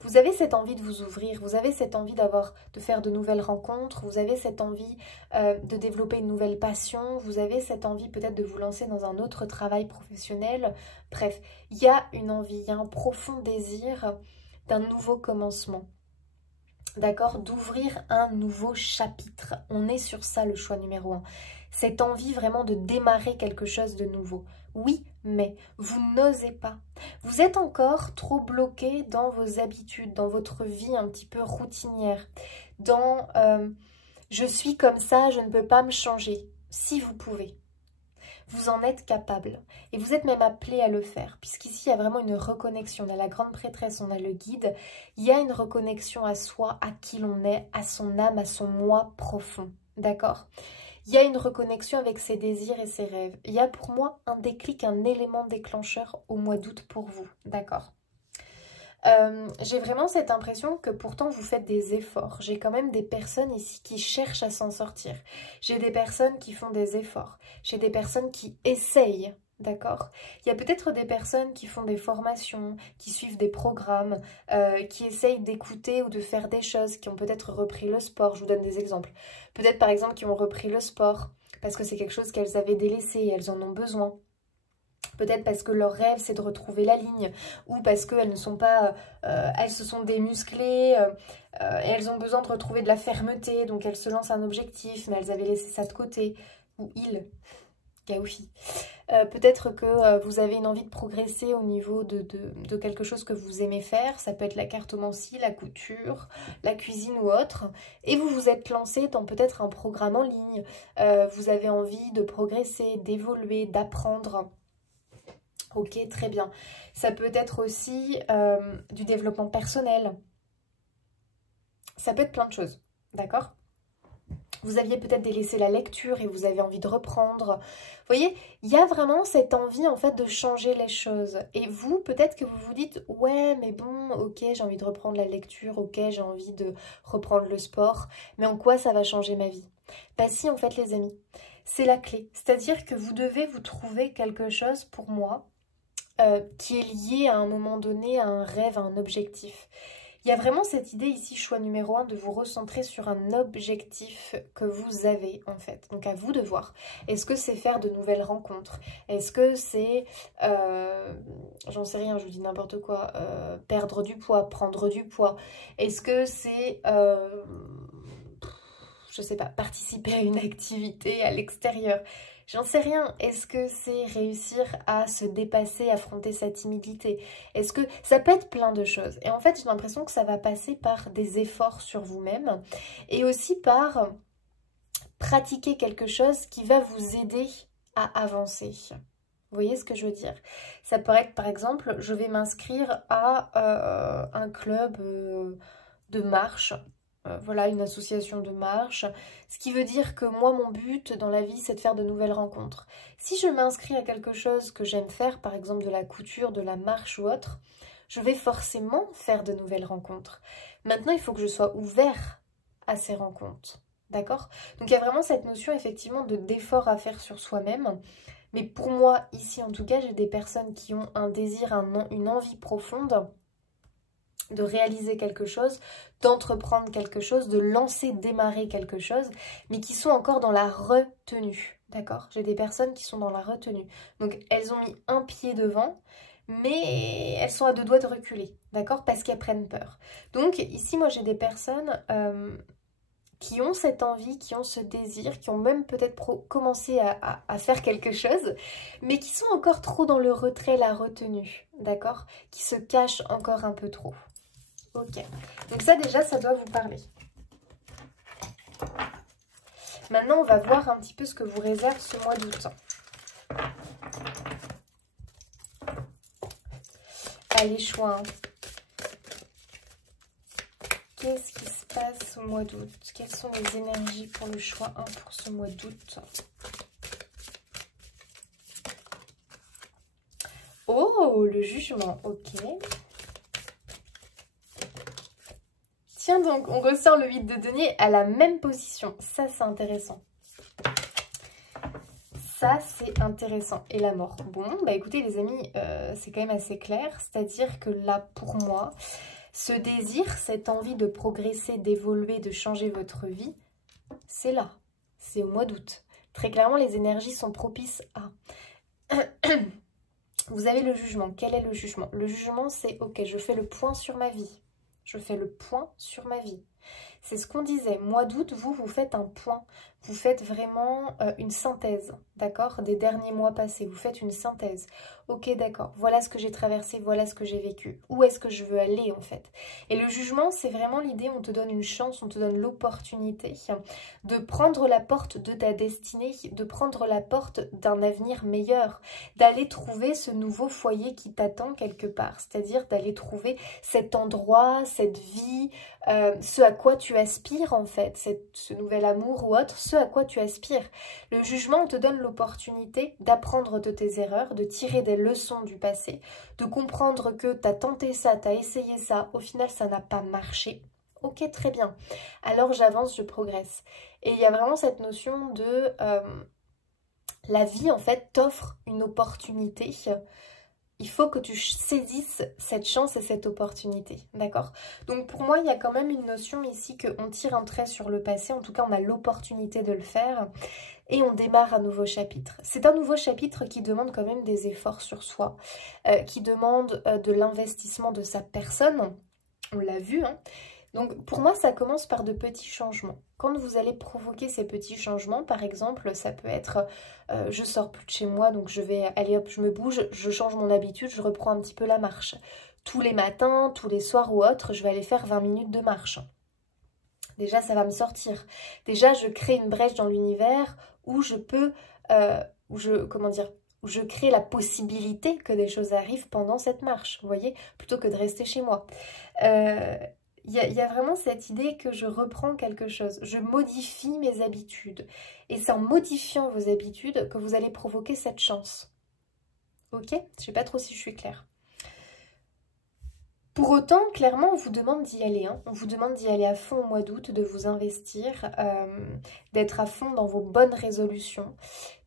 vous avez cette envie de vous ouvrir, vous avez cette envie de faire de nouvelles rencontres, vous avez cette envie de développer une nouvelle passion, vous avez cette envie peut-être de vous lancer dans un autre travail professionnel. Bref, il y a une envie, il y a un profond désir d'un nouveau commencement. D'accord? D'ouvrir un nouveau chapitre. On est sur ça, le choix numéro 1. Cette envie vraiment de démarrer quelque chose de nouveau. Oui, mais vous n'osez pas. Vous êtes encore trop bloqué dans vos habitudes, dans votre vie un petit peu routinière, dans Je suis comme ça, je ne peux pas me changer. Si vous pouvez. Vous en êtes capable et vous êtes même appelé à le faire, puisqu'ici il y a vraiment une reconnexion. On a la grande prêtresse, on a le guide, il y a une reconnexion à soi, à qui l'on est, à son âme, à son moi profond, d'accord? Il y a une reconnexion avec ses désirs et ses rêves. Il y a pour moi un déclic, un élément déclencheur au mois d'août pour vous, d'accord? J'ai vraiment cette impression que pourtant vous faites des efforts. J'ai quand même des personnes ici qui cherchent à s'en sortir. J'ai des personnes qui font des efforts. J'ai des personnes qui essayent, d'accord? Il y a peut-être des personnes qui font des formations, qui suivent des programmes, qui essayent d'écouter ou de faire des choses, qui ont peut-être repris le sport. Je vous donne des exemples. Peut-être par exemple qui ont repris le sport parce que c'est quelque chose qu'elles avaient délaissé et elles en ont besoin. Peut-être parce que leur rêve c'est de retrouver la ligne, ou parce qu'elles ne sont pas, elles se sont démusclées, et elles ont besoin de retrouver de la fermeté, donc elles se lancent un objectif, mais elles avaient laissé ça de côté, ou il, Gaoufi. Peut-être que vous avez une envie de progresser au niveau de quelque chose que vous aimez faire, ça peut être la cartomancie, la couture, la cuisine ou autre, et vous vous êtes lancé dans peut-être un programme en ligne, vous avez envie de progresser, d'évoluer, d'apprendre. Ok, très bien. Ça peut être aussi du développement personnel. Ça peut être plein de choses, d'accord? Vous aviez peut-être délaissé la lecture et vous avez envie de reprendre. Vous voyez, il y a vraiment cette envie en fait de changer les choses. Et vous, peut-être que vous vous dites, ouais, mais bon, ok, j'ai envie de reprendre la lecture, ok, j'ai envie de reprendre le sport, mais en quoi ça va changer ma vie? Bah si, en fait, les amis, c'est la clé. C'est-à-dire que vous devez vous trouver quelque chose pour moi qui est lié à un moment donné à un rêve, à un objectif. Il y a vraiment cette idée ici, choix numéro 1, de vous recentrer sur un objectif que vous avez en fait. Donc à vous de voir. Est-ce que c'est faire de nouvelles rencontres? Est-ce que c'est, j'en sais rien, je vous dis n'importe quoi, perdre du poids, prendre du poids? Est-ce que c'est, je sais pas, participer à une activité à l'extérieur? J'en sais rien. Est-ce que c'est réussir à se dépasser, affronter sa timidité? Est-ce que ça peut être plein de choses? Et en fait, j'ai l'impression que ça va passer par des efforts sur vous-même et aussi par pratiquer quelque chose qui va vous aider à avancer. Vous voyez ce que je veux dire? Ça pourrait être par exemple, je vais m'inscrire à un club de marche. Voilà, une association de marche, ce qui veut dire que moi, mon but dans la vie, c'est de faire de nouvelles rencontres. Si je m'inscris à quelque chose que j'aime faire, par exemple de la couture, de la marche ou autre, je vais forcément faire de nouvelles rencontres. Maintenant, il faut que je sois ouvert à ces rencontres, d'accord? Donc, il y a vraiment cette notion, effectivement, d'effort à faire sur soi-même. Mais pour moi, ici, en tout cas, j'ai des personnes qui ont un désir, une envie profonde de réaliser quelque chose, d'entreprendre quelque chose, de lancer, démarrer quelque chose, mais qui sont encore dans la retenue, d'accord? J'ai des personnes qui sont dans la retenue. Donc, elles ont mis un pied devant, mais elles sont à deux doigts de reculer, d'accord? Parce qu'elles prennent peur. Donc, ici, moi, j'ai des personnes qui ont cette envie, qui ont ce désir, qui ont même peut-être commencé à faire quelque chose, mais qui sont encore trop dans le retrait, la retenue, d'accord? Qui se cachent encore un peu trop. Ok, donc ça déjà, ça doit vous parler. Maintenant, on va voir un petit peu ce que vous réserve ce mois d'août. Allez, choix. Qu'est-ce qui se passe au mois d'août? Quelles sont les énergies pour le choix 1 pour ce mois d'août? Oh, le jugement, ok. Tiens donc, on ressort le 8 de denier à la même position. Ça, c'est intéressant. Ça, c'est intéressant. Et la mort. Bon, bah écoutez les amis, c'est quand même assez clair. C'est-à-dire que là, pour moi, ce désir, cette envie de progresser, d'évoluer, de changer votre vie, c'est là. C'est au mois d'août. Très clairement, les énergies sont propices à... Vous avez le jugement. Quel est le jugement? Le jugement, c'est « Ok, je fais le point sur ma vie. Je fais le point sur ma vie. C'est ce qu'on disait, mois d'août, vous faites un point, vous faites vraiment une synthèse, d'accord, des derniers mois passés, vous faites une synthèse. Ok, d'accord, voilà ce que j'ai traversé, voilà ce que j'ai vécu, où est-ce que je veux aller en fait. Et le jugement, c'est vraiment l'idée, on te donne une chance, on te donne l'opportunité de prendre la porte de ta destinée, de prendre la porte d'un avenir meilleur, d'aller trouver ce nouveau foyer qui t'attend quelque part, c'est-à-dire d'aller trouver cet endroit, cette vie, ce à quoi tu aspires en fait, ce nouvel amour ou autre, ce à quoi tu aspires. Le jugement te donne l'opportunité d'apprendre de tes erreurs, de tirer des leçons du passé, de comprendre que tu as tenté ça, tu as essayé ça, au final ça n'a pas marché. Ok, très bien. Alors j'avance, je progresse. Et il y a vraiment cette notion de la vie en fait t'offre une opportunité. Il faut que tu saisisses cette chance et cette opportunité, d'accord? Donc pour moi, il y a quand même une notion ici qu'on tire un trait sur le passé, en tout cas on a l'opportunité de le faire et on démarre un nouveau chapitre. C'est un nouveau chapitre qui demande quand même des efforts sur soi, qui demande de l'investissement de sa personne, on l'a vu, hein. Donc pour moi, ça commence par de petits changements. Quand vous allez provoquer ces petits changements, par exemple, ça peut être je sors plus de chez moi, donc je vais, allez hop, je me bouge, je change mon habitude, je reprends un petit peu la marche. Tous les matins, tous les soirs ou autres, je vais aller faire 20 minutes de marche. Déjà, ça va me sortir. Déjà, je crée une brèche dans l'univers où je peux, où je crée la possibilité que des choses arrivent pendant cette marche, vous voyez, plutôt que de rester chez moi. Il y a vraiment cette idée que je reprends quelque chose, je modifie mes habitudes. Et c'est en modifiant vos habitudes que vous allez provoquer cette chance. Ok? Je ne sais pas trop si je suis claire. Pour autant, clairement, on vous demande d'y aller. Hein. On vous demande d'y aller à fond au mois d'août, de vous investir, d'être à fond dans vos bonnes résolutions,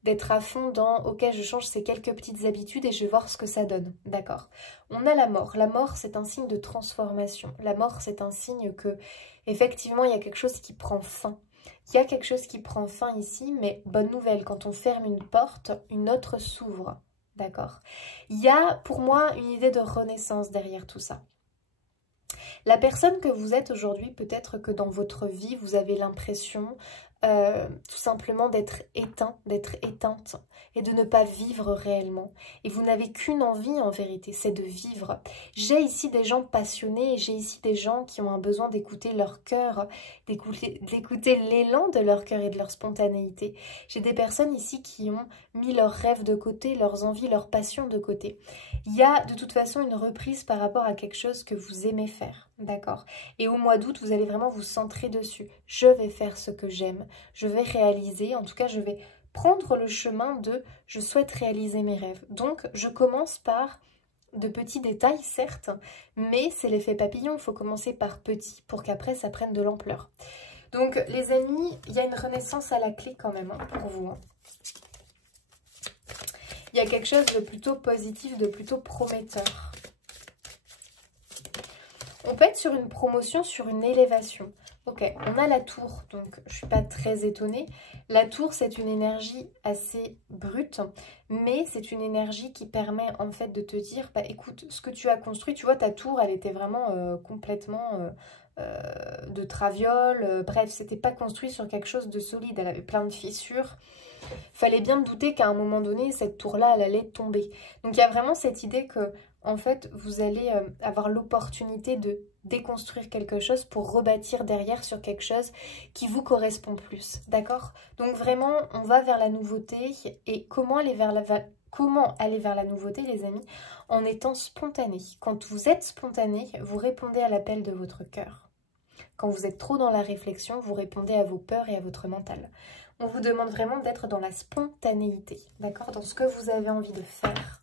d'être à fond dans « ok, je change ces quelques petites habitudes et je vais voir ce que ça donne ». D'accord? On a la mort. La mort, c'est un signe de transformation. La mort, c'est un signe que, effectivement, il y a quelque chose qui prend fin. Il y a quelque chose qui prend fin ici, mais bonne nouvelle, quand on ferme une porte, une autre s'ouvre. D'accord? Il y a, pour moi, une idée de renaissance derrière tout ça. La personne que vous êtes aujourd'hui, peut-être que dans votre vie, vous avez l'impression tout simplement d'être éteint, d'être éteinte et de ne pas vivre réellement. Et vous n'avez qu'une envie en vérité, c'est de vivre. J'ai ici des gens passionnés, j'ai ici des gens qui ont un besoin d'écouter leur cœur, d'écouter l'élan de leur cœur et de leur spontanéité. J'ai des personnes ici qui ont mis leurs rêves de côté, leurs envies, leurs passions de côté. Il y a de toute façon une reprise par rapport à quelque chose que vous aimez faire, d'accord? Et au mois d'août, vous allez vraiment vous centrer dessus. Je vais faire ce que j'aime, je vais réaliser, en tout cas je vais prendre le chemin de je souhaite réaliser mes rêves. Donc je commence par de petits détails certes, mais c'est l'effet papillon, il faut commencer par petit pour qu'après ça prenne de l'ampleur. Donc les amis, il y a une renaissance à la clé quand même hein, pour vous. Hein. Il y a quelque chose de plutôt positif, de plutôt prometteur. On peut être sur une promotion, sur une élévation. Ok, on a la tour, donc je ne suis pas très étonnée. La tour, c'est une énergie assez brute, mais c'est une énergie qui permet en fait de te dire, bah écoute, ce que tu as construit, tu vois, ta tour, elle était vraiment complètement de traviole. Bref, c'était pas construit sur quelque chose de solide, elle avait plein de fissures. Fallait bien me douter qu'à un moment donné, cette tour-là, elle allait tomber. Donc il y a vraiment cette idée que, en fait, vous allez avoir l'opportunité de déconstruire quelque chose pour rebâtir derrière sur quelque chose qui vous correspond plus, d'accord? Donc vraiment, on va vers la nouveauté. Et comment aller vers la nouveauté, les amis? En étant spontané. Quand vous êtes spontané, vous répondez à l'appel de votre cœur. Quand vous êtes trop dans la réflexion, vous répondez à vos peurs et à votre mental. On vous demande vraiment d'être dans la spontanéité, d'accord? Dans ce que vous avez envie de faire.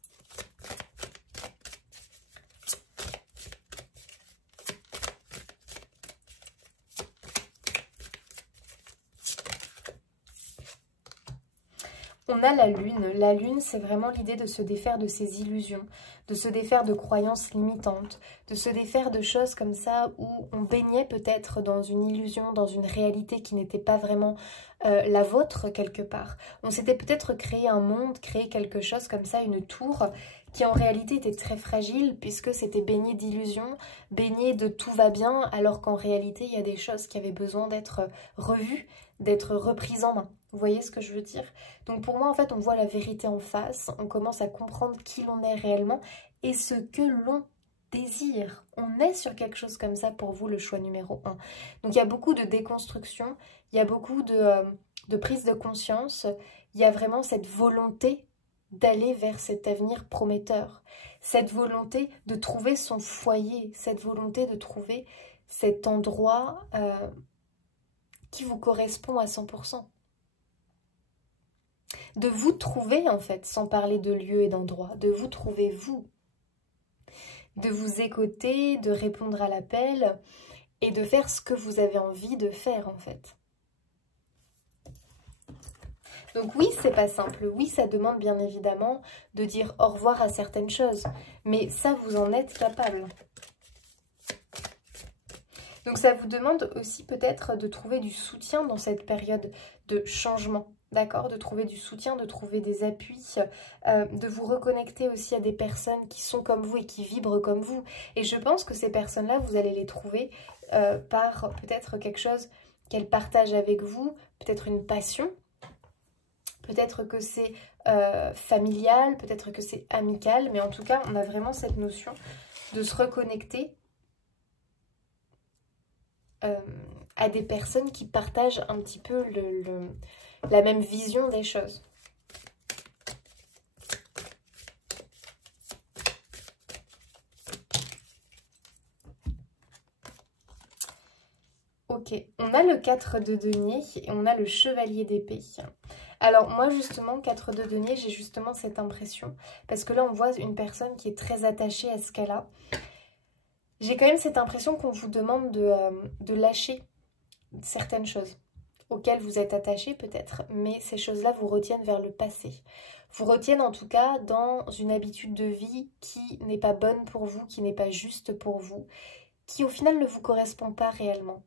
On a la lune. La lune, c'est vraiment l'idée de se défaire de ses illusions, de se défaire de croyances limitantes, de se défaire de choses comme ça où on baignait peut-être dans une illusion, dans une réalité qui n'était pas vraiment la vôtre quelque part. On s'était peut-être créé un monde, créé quelque chose comme ça, une tour qui en réalité était très fragile puisque c'était baigné d'illusions, baigné de tout va bien, alors qu'en réalité il y a des choses qui avaient besoin d'être revues, d'être reprises en main. Vous voyez ce que je veux dire? Donc pour moi en fait on voit la vérité en face, on commence à comprendre qui l'on est réellement et ce que l'on désire. On est sur quelque chose comme ça pour vous, le choix numéro 1. Donc il y a beaucoup de déconstruction, il y a beaucoup de prise de conscience, il y a vraiment cette volonté d'aller vers cet avenir prometteur, cette volonté de trouver son foyer, cette volonté de trouver cet endroit qui vous correspond à 100%. De vous trouver en fait, sans parler de lieu et d'endroit, de vous trouver vous, de vous écouter, de répondre à l'appel et de faire ce que vous avez envie de faire en fait. Donc oui, c'est pas simple, oui, ça demande bien évidemment de dire au revoir à certaines choses, mais ça, vous en êtes capable. Donc ça vous demande aussi peut-être de trouver du soutien dans cette période de changement, d'accord? De trouver du soutien, de trouver des appuis, de vous reconnecter aussi à des personnes qui sont comme vous et qui vibrent comme vous. Et je pense que ces personnes-là, vous allez les trouver par peut-être quelque chose qu'elles partagent avec vous, peut-être une passion. Peut-être que c'est familial, peut-être que c'est amical, mais en tout cas, on a vraiment cette notion de se reconnecter à des personnes qui partagent un petit peu la même vision des choses. Ok, on a le 4 de denier et on a le chevalier d'épée. Alors moi justement, 4 de denier, j'ai justement cette impression, parce que là on voit une personne qui est très attachée à ce qu'elle a. J'ai quand même cette impression qu'on vous demande de lâcher certaines choses auxquelles vous êtes attaché peut-être, mais ces choses-là vous retiennent vers le passé. Vous retiennent en tout cas dans une habitude de vie qui n'est pas bonne pour vous, qui n'est pas juste pour vous, qui au final ne vous correspond pas réellement.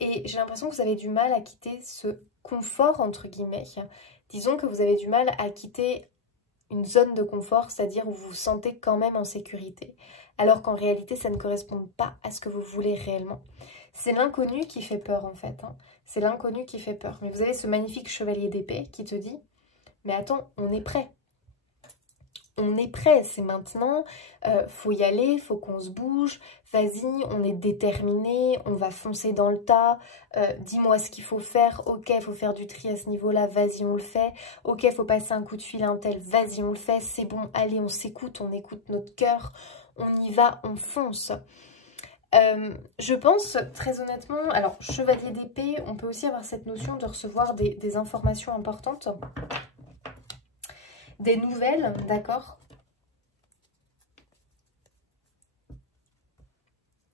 Et j'ai l'impression que vous avez du mal à quitter ce confort, entre guillemets. Disons que vous avez du mal à quitter une zone de confort, c'est-à-dire où vous vous sentez quand même en sécurité. Alors qu'en réalité, ça ne correspond pas à ce que vous voulez réellement. C'est l'inconnu qui fait peur en fait. Hein. C'est l'inconnu qui fait peur. Mais vous avez ce magnifique chevalier d'épée qui te dit « Mais attends, on est prêt. On est prêt, c'est maintenant, faut y aller, faut qu'on se bouge, vas-y, on est déterminé, on va foncer dans le tas, dis-moi ce qu'il faut faire, ok, il faut faire du tri à ce niveau-là, vas-y, on le fait, ok, faut passer un coup de fil à un tel, vas-y, on le fait, c'est bon, allez, on s'écoute, on écoute notre cœur, on y va, on fonce. Je pense, très honnêtement, alors, chevalier d'épée, on peut aussi avoir cette notion de recevoir des informations importantes, des nouvelles, d'accord?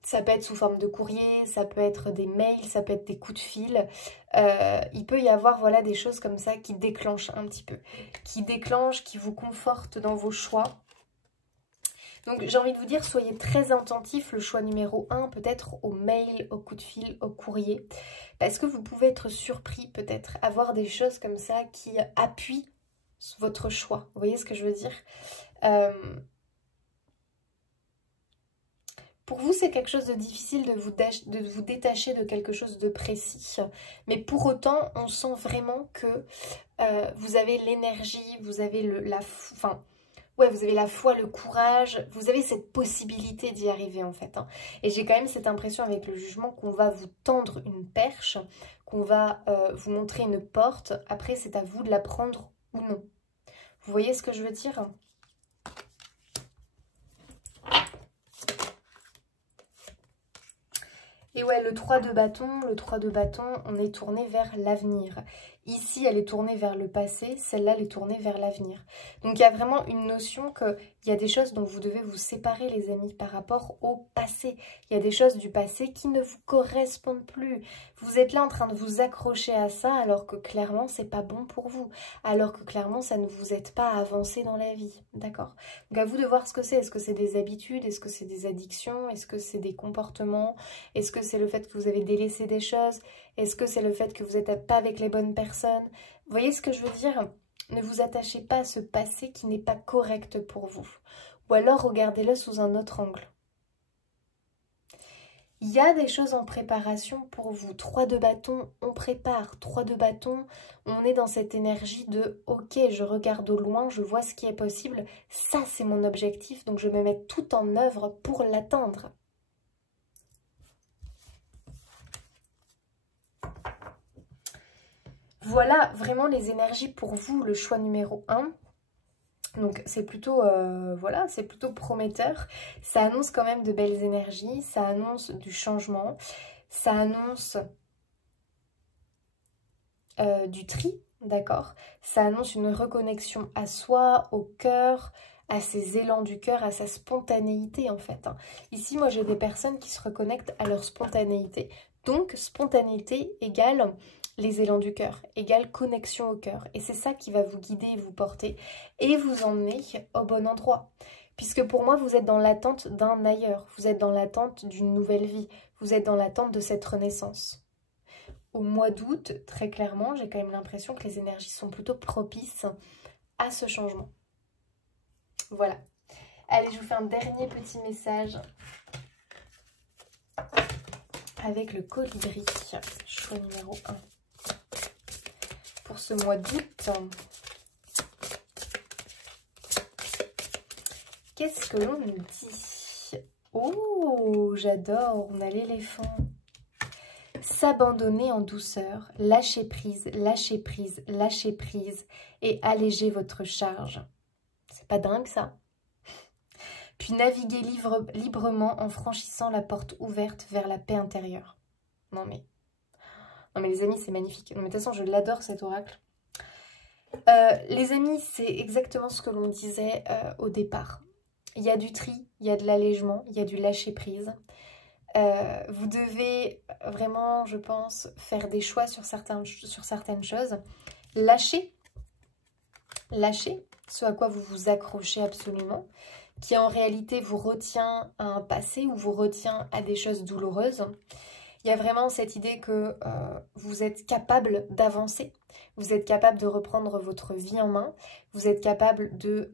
Ça peut être sous forme de courrier, ça peut être des mails, ça peut être des coups de fil. Il peut y avoir voilà, des choses comme ça qui déclenchent un petit peu. Qui déclenchent, qui vous confortent dans vos choix. Donc j'ai envie de vous dire, soyez très attentifs, le choix numéro 1, peut-être aux mails, aux coups de fil, au courrier. Parce que vous pouvez être surpris peut-être, avoir des choses comme ça qui appuient votre choix. Vous voyez ce que je veux dire? Pour vous, c'est quelque chose de difficile de vous détacher de quelque chose de précis. Mais pour autant, on sent vraiment que vous avez l'énergie, vous avez vous avez la foi, le courage, vous avez cette possibilité d'y arriver en fait. Hein. Et j'ai quand même cette impression avec le jugement qu'on va vous tendre une perche, qu'on va vous montrer une porte. Après, c'est à vous de la prendre ou non. Vous voyez ce que je veux dire ? Et ouais, le 3 de bâton, on est tourné vers l'avenir. Ici, elle est tournée vers le passé, celle-là, elle est tournée vers l'avenir. Donc, il y a vraiment une notion qu'il y a des choses dont vous devez vous séparer, les amis, par rapport au passé. Il y a des choses du passé qui ne vous correspondent plus. Vous êtes là en train de vous accrocher à ça, alors que clairement, c'est pas bon pour vous. Alors que clairement, ça ne vous aide pas à avancer dans la vie. D'accord? Donc, à vous de voir ce que c'est. Est-ce que c'est des habitudes? Est-ce que c'est des addictions? Est-ce que c'est des comportements? Est-ce que c'est le fait que vous avez délaissé des choses? Est-ce que c'est le fait que vous n'êtes pas avec les bonnes personnes? Vous voyez ce que je veux dire? Ne vous attachez pas à ce passé qui n'est pas correct pour vous. Ou alors regardez-le sous un autre angle. Il y a des choses en préparation pour vous. 3 de bâton, on prépare. 3 de bâton, on est dans cette énergie de « Ok, je regarde au loin, je vois ce qui est possible. Ça, c'est mon objectif, donc je vais mettre tout en œuvre pour l'atteindre. » Voilà vraiment les énergies pour vous, le choix numéro 1. Donc c'est plutôt, voilà, c'est plutôt prometteur. Ça annonce quand même de belles énergies, ça annonce du changement, ça annonce du tri, d'accord? Ça annonce une reconnexion à soi, au cœur, à ses élans du cœur, à sa spontanéité en fait. Ici, moi j'ai des personnes qui se reconnectent à leur spontanéité. Donc spontanéité égale les élans du cœur, égale connexion au cœur. Et c'est ça qui va vous guider et vous porter et vous emmener au bon endroit. Puisque pour moi, vous êtes dans l'attente d'un ailleurs. Vous êtes dans l'attente d'une nouvelle vie. Vous êtes dans l'attente de cette renaissance. Au mois d'août, très clairement, j'ai quand même l'impression que les énergies sont plutôt propices à ce changement. Voilà. Allez, je vous fais un dernier petit message avec le colibri, choix numéro 1. Pour ce mois d'août, qu'est-ce que l'on nous dit? Oh, j'adore, on a l'éléphant. S'abandonner en douceur, lâcher prise, lâcher prise, lâcher prise et alléger votre charge. C'est pas dingue ça? Puis naviguer librement en franchissant la porte ouverte vers la paix intérieure. Non mais les amis, c'est magnifique. Non mais de toute façon, je l'adore cet oracle. Les amis, c'est exactement ce que l'on disait au départ. Il y a du tri, il y a de l'allègement, il y a du lâcher prise. Vous devez vraiment, je pense, faire des choix sur certaines choses. Lâcher ce à quoi vous vous accrochez absolument, qui en réalité vous retient à un passé ou vous retient à des choses douloureuses. Il y a vraiment cette idée que vous êtes capable d'avancer, vous êtes capable de reprendre votre vie en main, vous êtes capable de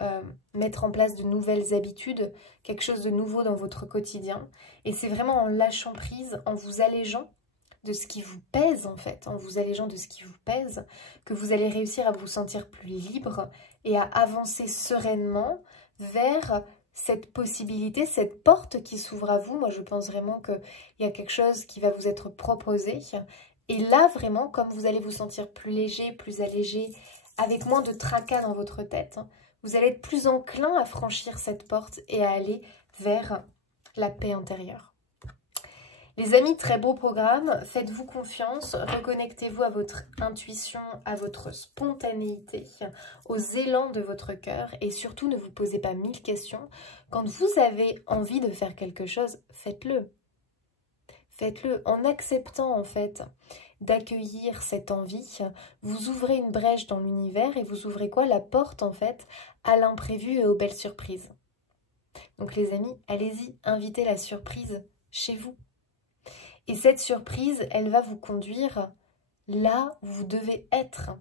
mettre en place de nouvelles habitudes, quelque chose de nouveau dans votre quotidien. Et c'est vraiment en lâchant prise, en vous allégeant de ce qui vous pèse en fait, en vous allégeant de ce qui vous pèse, que vous allez réussir à vous sentir plus libre et à avancer sereinement vers cette possibilité, cette porte qui s'ouvre à vous. Moi, je pense vraiment qu'il y a quelque chose qui va vous être proposé. Et là, vraiment, comme vous allez vous sentir plus léger, plus allégé, avec moins de tracas dans votre tête, vous allez être plus enclin à franchir cette porte et à aller vers la paix intérieure. Les amis, très beau programme, faites-vous confiance, reconnectez-vous à votre intuition, à votre spontanéité, aux élans de votre cœur et surtout ne vous posez pas 1000 questions. Quand vous avez envie de faire quelque chose, faites-le. Faites-le en acceptant en fait d'accueillir cette envie. Vous ouvrez une brèche dans l'univers et vous ouvrez quoi? La porte en fait à l'imprévu et aux belles surprises. Donc les amis, allez-y, invitez la surprise chez vous. Et cette surprise, elle va vous conduire là où vous devez être.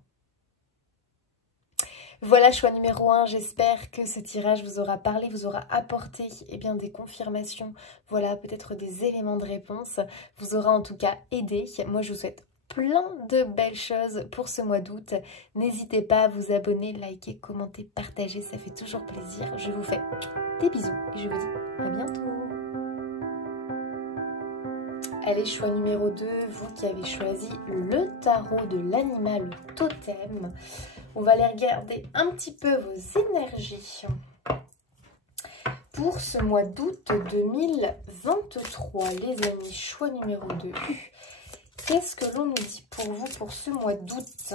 Voilà, choix numéro 1. J'espère que ce tirage vous aura parlé, vous aura apporté des confirmations. Voilà, peut-être des éléments de réponse. Vous aura en tout cas aidé. Moi, je vous souhaite plein de belles choses pour ce mois d'août. N'hésitez pas à vous abonner, liker, commenter, partager. Ça fait toujours plaisir. Je vous fais des bisous et je vous dis à bientôt. Allez, choix numéro 2, vous qui avez choisi le tarot de l'animal totem. On va aller regarder un petit peu vos énergies pour ce mois d'août 2023, les amis, choix numéro 2. Qu'est-ce que l'on nous dit pour vous pour ce mois d'août?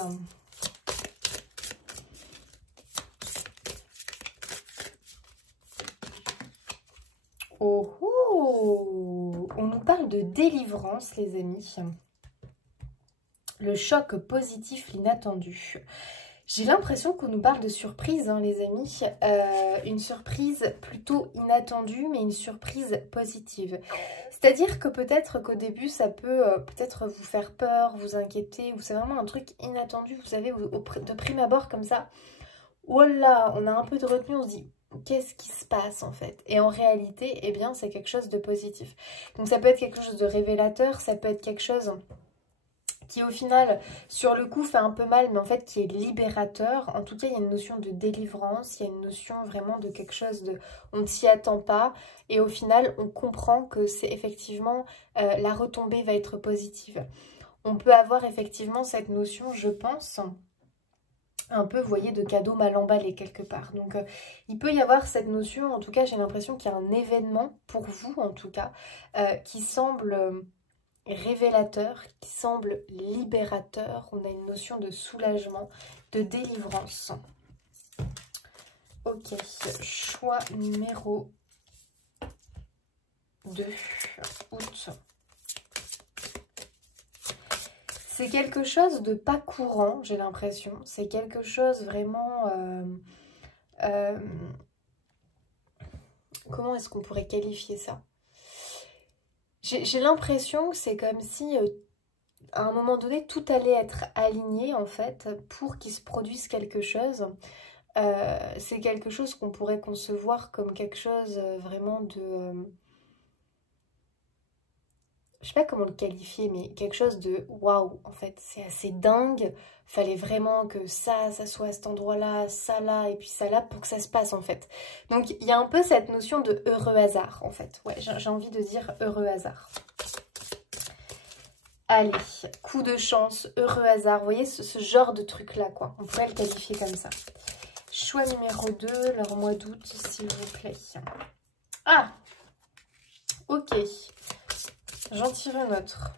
Oh, oh, on nous parle de délivrance, les amis. Le choc positif, l'inattendu. J'ai l'impression qu'on nous parle de surprise, hein, les amis. Une surprise plutôt inattendue, mais une surprise positive. C'est-à-dire que peut-être qu'au début, ça peut peut-être vous faire peur, vous inquiéter, ou c'est vraiment un truc inattendu, vous savez, de prime abord comme ça. Voilà, on a un peu de retenue, on se dit, qu'est-ce qui se passe en fait? Et en réalité, eh bien, c'est quelque chose de positif. Donc ça peut être quelque chose de révélateur, ça peut être quelque chose qui au final, sur le coup, fait un peu mal, mais en fait qui est libérateur. En tout cas, il y a une notion de délivrance, il y a une notion vraiment de quelque chose de... On ne s'y attend pas, et au final, on comprend que c'est effectivement... la retombée va être positive. On peut avoir effectivement cette notion, je pense... un peu, vous voyez, de cadeau mal emballé quelque part. Donc, il peut y avoir cette notion, en tout cas, j'ai l'impression qu'il y a un événement, pour vous en tout cas, qui semble révélateur, qui semble libérateur. On a une notion de soulagement, de délivrance. Ok, choix numéro 2, août. C'est quelque chose de pas courant, j'ai l'impression. C'est quelque chose vraiment... comment est-ce qu'on pourrait qualifier ça? J'ai l'impression que c'est comme si, à un moment donné, tout allait être aligné, en fait, pour qu'il se produise quelque chose. C'est quelque chose qu'on pourrait concevoir comme quelque chose vraiment de... je sais pas comment le qualifier, mais quelque chose de waouh, en fait, c'est assez dingue. Fallait vraiment que ça soit à cet endroit-là, ça là, et puis ça là, pour que ça se passe, en fait. Donc, il y a un peu cette notion de heureux hasard, en fait. Ouais, j'ai envie de dire heureux hasard. Allez, coup de chance, heureux hasard. Vous voyez, ce genre de truc-là, quoi. On pourrait le qualifier comme ça. Choix numéro 2, leur mois d'août, s'il vous plaît. Ah, ok. J'en tire un autre.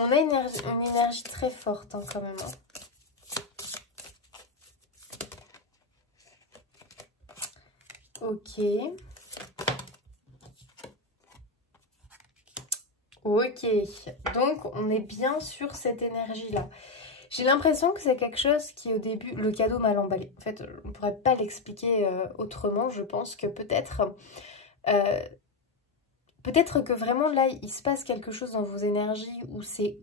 On a une énergie très forte, hein, quand même. Ok. Ok. Donc, on est bien sur cette énergie-là. J'ai l'impression que c'est quelque chose qui, au début, le cadeau mal emballé. En fait, on ne pourrait pas l'expliquer autrement. Je pense que peut-être... peut-être que vraiment, là, il se passe quelque chose dans vos énergies où c'est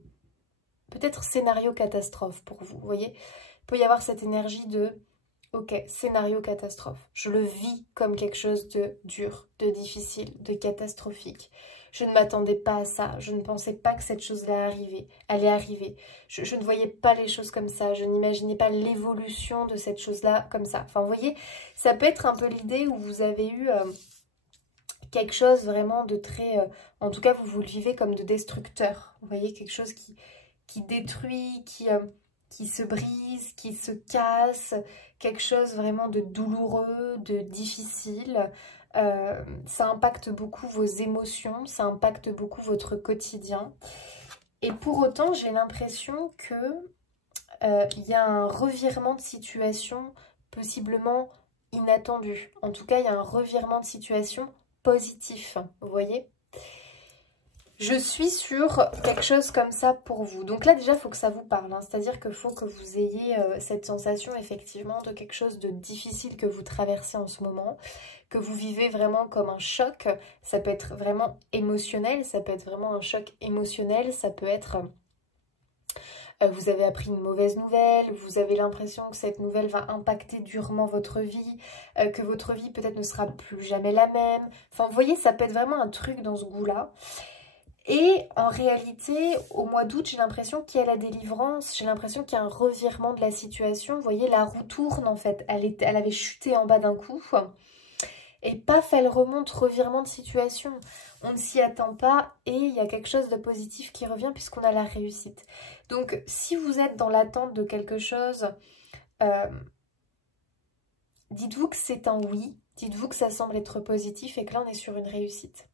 peut-être scénario catastrophe pour vous. Vous voyez, il peut y avoir cette énergie de... ok, scénario catastrophe. Je le vis comme quelque chose de dur, de difficile, de catastrophique. Je ne m'attendais pas à ça. Je ne pensais pas que cette chose-là allait arriver. Je ne voyais pas les choses comme ça. Je n'imaginais pas l'évolution de cette chose-là comme ça. Enfin, vous voyez, ça peut être un peu l'idée où vous avez eu quelque chose vraiment de très... en tout cas, vous le vivez comme de destructeur. Vous voyez, quelque chose qui détruit, qui se brise, qui se casse, quelque chose vraiment de douloureux, de difficile. Ça impacte beaucoup vos émotions, ça impacte beaucoup votre quotidien. Et pour autant, j'ai l'impression que y a un revirement de situation possiblement inattendu. En tout cas, il y a un revirement de situation positif, vous voyez ? Je suis sur quelque chose comme ça pour vous. Donc là, déjà, il faut que ça vous parle. Hein. C'est-à-dire qu'il faut que vous ayez cette sensation, effectivement, de quelque chose de difficile que vous traversez en ce moment, que vous vivez vraiment comme un choc. Ça peut être vraiment émotionnel, ça peut être vraiment un choc émotionnel, ça peut être... vous avez appris une mauvaise nouvelle, vous avez l'impression que cette nouvelle va impacter durement votre vie, que votre vie peut-être ne sera plus jamais la même. Enfin, vous voyez, ça peut être vraiment un truc dans ce goût-là. Et en réalité, au mois d'août, j'ai l'impression qu'il y a la délivrance, j'ai l'impression qu'il y a un revirement de la situation. Vous voyez, la roue tourne en fait, elle avait chuté en bas d'un coup. Et paf, elle remonte, revirement de situation. On ne s'y attend pas et il y a quelque chose de positif qui revient puisqu'on a la réussite. Donc, si vous êtes dans l'attente de quelque chose dites-vous que c'est un oui, dites-vous que ça semble être positif et que là on est sur une réussite.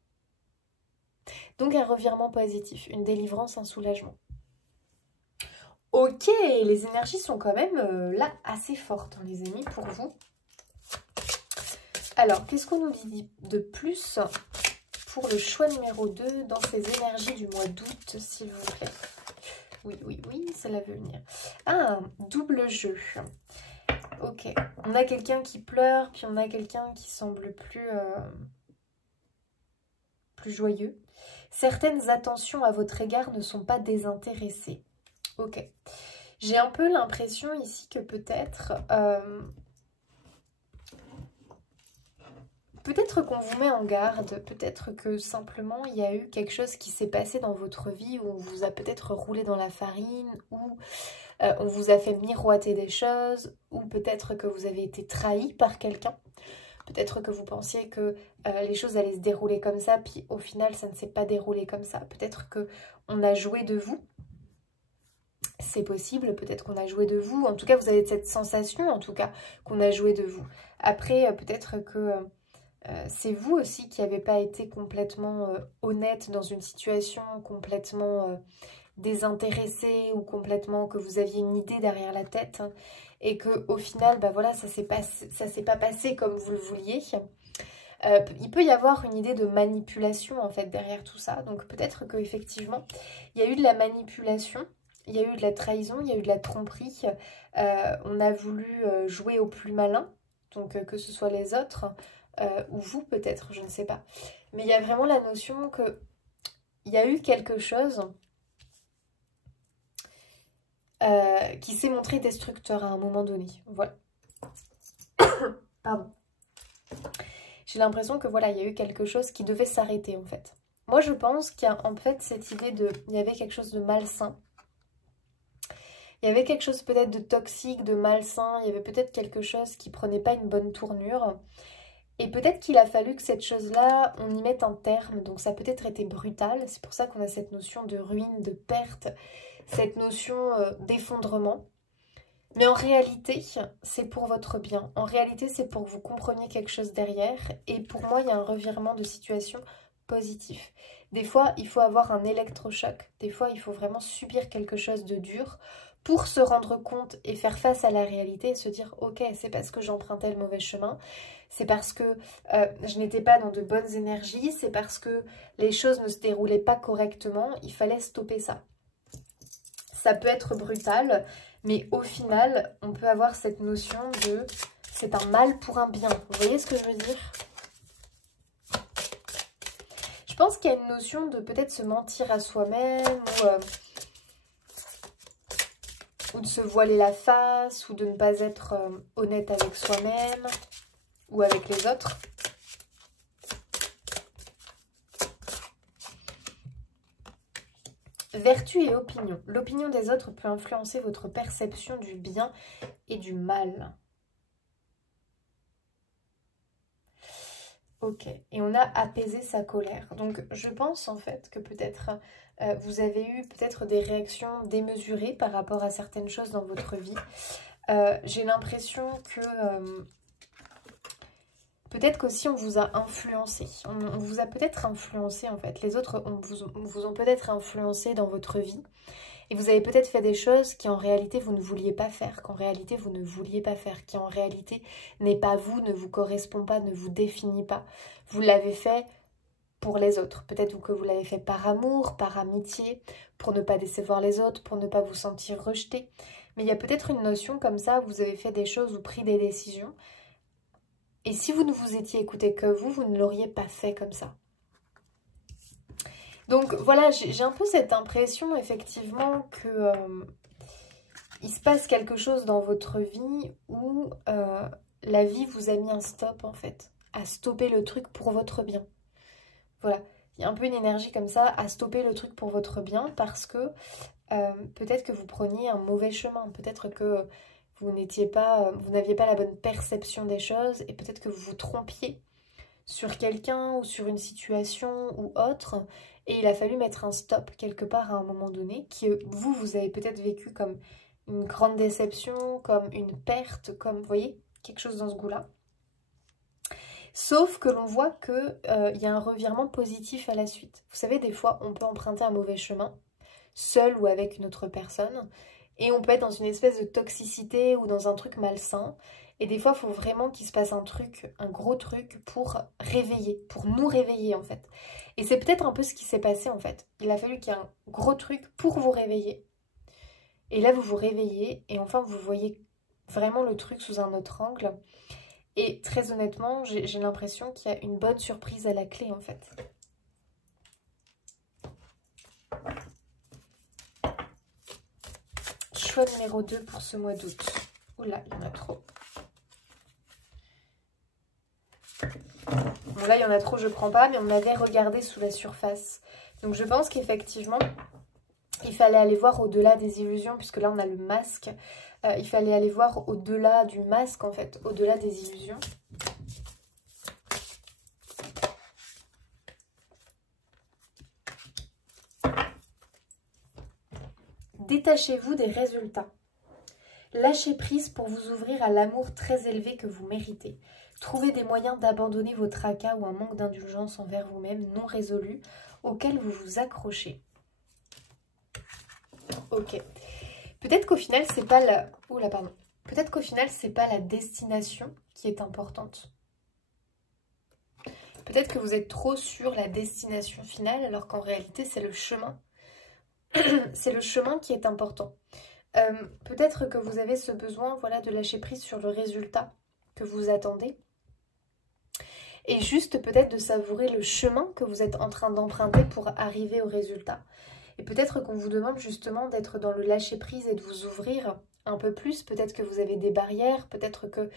Donc un revirement positif, une délivrance, un soulagement. Ok, les énergies sont quand même là assez fortes, hein, les amis, pour vous. Alors, qu'est-ce qu'on nous dit de plus pour le choix numéro 2 dans ces énergies du mois d'août, s'il vous plaît? Oui, oui, oui, cela veut venir. Ah, double jeu. Ok, on a quelqu'un qui pleure, puis on a quelqu'un qui semble plus joyeux. Certaines attentions à votre égard ne sont pas désintéressées. Ok. J'ai un peu l'impression ici que peut-être... peut-être qu'on vous met en garde, peut-être que simplement il y a eu quelque chose qui s'est passé dans votre vie où on vous a peut-être roulé dans la farine, ou on vous a fait miroiter des choses, ou peut-être que vous avez été trahi par quelqu'un. Peut-être que vous pensiez que les choses allaient se dérouler comme ça, puis au final ça ne s'est pas déroulé comme ça. Peut-être qu'on a joué de vous. C'est possible, peut-être qu'on a joué de vous. En tout cas, vous avez cette sensation, en tout cas, qu'on a joué de vous. Après, peut-être que c'est vous aussi qui n'avez pas été complètement honnête dans une situation, complètement désintéressé, ou complètement que vous aviez une idée derrière la tête, hein, et que au final, bah voilà, ça s'est pas passé comme vous le vouliez. Il peut y avoir une idée de manipulation en fait derrière tout ça. Donc peut-être qu'effectivement, il y a eu de la manipulation. Il y a eu de la trahison, il y a eu de la tromperie. On a voulu jouer au plus malin, donc que ce soit les autres ou vous peut-être, je ne sais pas. Mais il y a vraiment la notion que il y a eu quelque chose qui s'est montré destructeur à un moment donné. Voilà. Pardon. J'ai l'impression que voilà, il y a eu quelque chose qui devait s'arrêter en fait. Moi je pense qu'il y a en fait cette idée de... Il y avait quelque chose de malsain. Il y avait quelque chose peut-être de toxique, de malsain, il y avait peut-être quelque chose qui prenait pas une bonne tournure. Et peut-être qu'il a fallu que cette chose-là, on y mette un terme. Donc ça a peut-être été brutal, c'est pour ça qu'on a cette notion de ruine, de perte, cette notion d'effondrement. Mais en réalité, c'est pour votre bien. En réalité, c'est pour que vous compreniez quelque chose derrière. Et pour moi, il y a un revirement de situation positif. Des fois, il faut avoir un électrochoc. Des fois, il faut vraiment subir quelque chose de dur pour se rendre compte et faire face à la réalité et se dire « Ok, c'est parce que j'empruntais le mauvais chemin. C'est parce que je n'étais pas dans de bonnes énergies. C'est parce que les choses ne se déroulaient pas correctement. Il fallait stopper ça. » Ça peut être brutal, mais au final, on peut avoir cette notion de « c'est un mal pour un bien ». Vous voyez ce que je veux dire ? Je pense qu'il y a une notion de peut-être se mentir à soi-même, ou de se voiler la face, ou de ne pas être honnête avec soi-même, ou avec les autres. Vertu et opinion. L'opinion des autres peut influencer votre perception du bien et du mal. Ok, et on a apaisé sa colère. Donc je pense en fait que peut-être vous avez eu peut-être des réactions démesurées par rapport à certaines choses dans votre vie. J'ai l'impression que peut-être qu'aussi on vous a influencé. On vous a peut-être influencé en fait. Les autres vous ont peut-être influencé dans votre vie. Et vous avez peut-être fait des choses qui en réalité vous ne vouliez pas faire, qu'en réalité vous ne vouliez pas faire, qui en réalité n'est pas vous, ne vous correspond pas, ne vous définit pas. Vous l'avez fait pour les autres. Peut-être que vous l'avez fait par amour, par amitié, pour ne pas décevoir les autres, pour ne pas vous sentir rejeté. Mais il y a peut-être une notion comme ça, vous avez fait des choses ou pris des décisions. Et si vous ne vous étiez écouté que vous ne l'auriez pas fait comme ça. Donc voilà, j'ai un peu cette impression effectivement que il se passe quelque chose dans votre vie où la vie vous a mis un stop en fait, à stopper le truc pour votre bien. Voilà, il y a un peu une énergie comme ça, à stopper le truc pour votre bien parce que peut-être que vous preniez un mauvais chemin, peut-être que vous n'aviez pas la bonne perception des choses et peut-être que vous vous trompiez sur quelqu'un ou sur une situation ou autre. Et il a fallu mettre un stop quelque part à un moment donné, qui vous avez peut-être vécu comme une grande déception, comme une perte, comme, vous voyez, quelque chose dans ce goût-là. Sauf que l'on voit qu'il y a un revirement positif à la suite. Vous savez, des fois, on peut emprunter un mauvais chemin, seul ou avec une autre personne, et on peut être dans une espèce de toxicité ou dans un truc malsain. Et des fois, il faut vraiment qu'il se passe un truc, un gros truc pour réveiller, pour nous réveiller en fait. Et c'est peut-être un peu ce qui s'est passé en fait. Il a fallu qu'il y ait un gros truc pour vous réveiller. Et là, vous vous réveillez et enfin, vous voyez vraiment le truc sous un autre angle. Et très honnêtement, j'ai l'impression qu'il y a une bonne surprise à la clé en fait. Choix numéro 2 pour ce mois d'août. Oula, il y en a trop. Bon là, il y en a trop, je prends pas, mais on avait regardé sous la surface. Donc je pense qu'effectivement, il fallait aller voir au-delà des illusions, puisque là on a le masque. Il fallait aller voir au-delà du masque en fait, au-delà des illusions. Détachez-vous des résultats. Lâchez prise pour vous ouvrir à l'amour très élevé que vous méritez. Trouvez des moyens d'abandonner vos tracas ou un manque d'indulgence envers vous-même non résolu auquel vous vous accrochez. Ok. Peut-être qu'au final, c'est pas la... Oula, pardon. Peut-être qu'au final, c'est pas la destination qui est importante. Peut-être que vous êtes trop sur la destination finale alors qu'en réalité, c'est le chemin. C'est le chemin qui est important. Peut-être que vous avez ce besoin voilà, de lâcher prise sur le résultat que vous attendez. Et juste peut-être de savourer le chemin que vous êtes en train d'emprunter pour arriver au résultat. Et peut-être qu'on vous demande justement d'être dans le lâcher prise et de vous ouvrir un peu plus. Peut-être que vous avez des barrières, peut-être que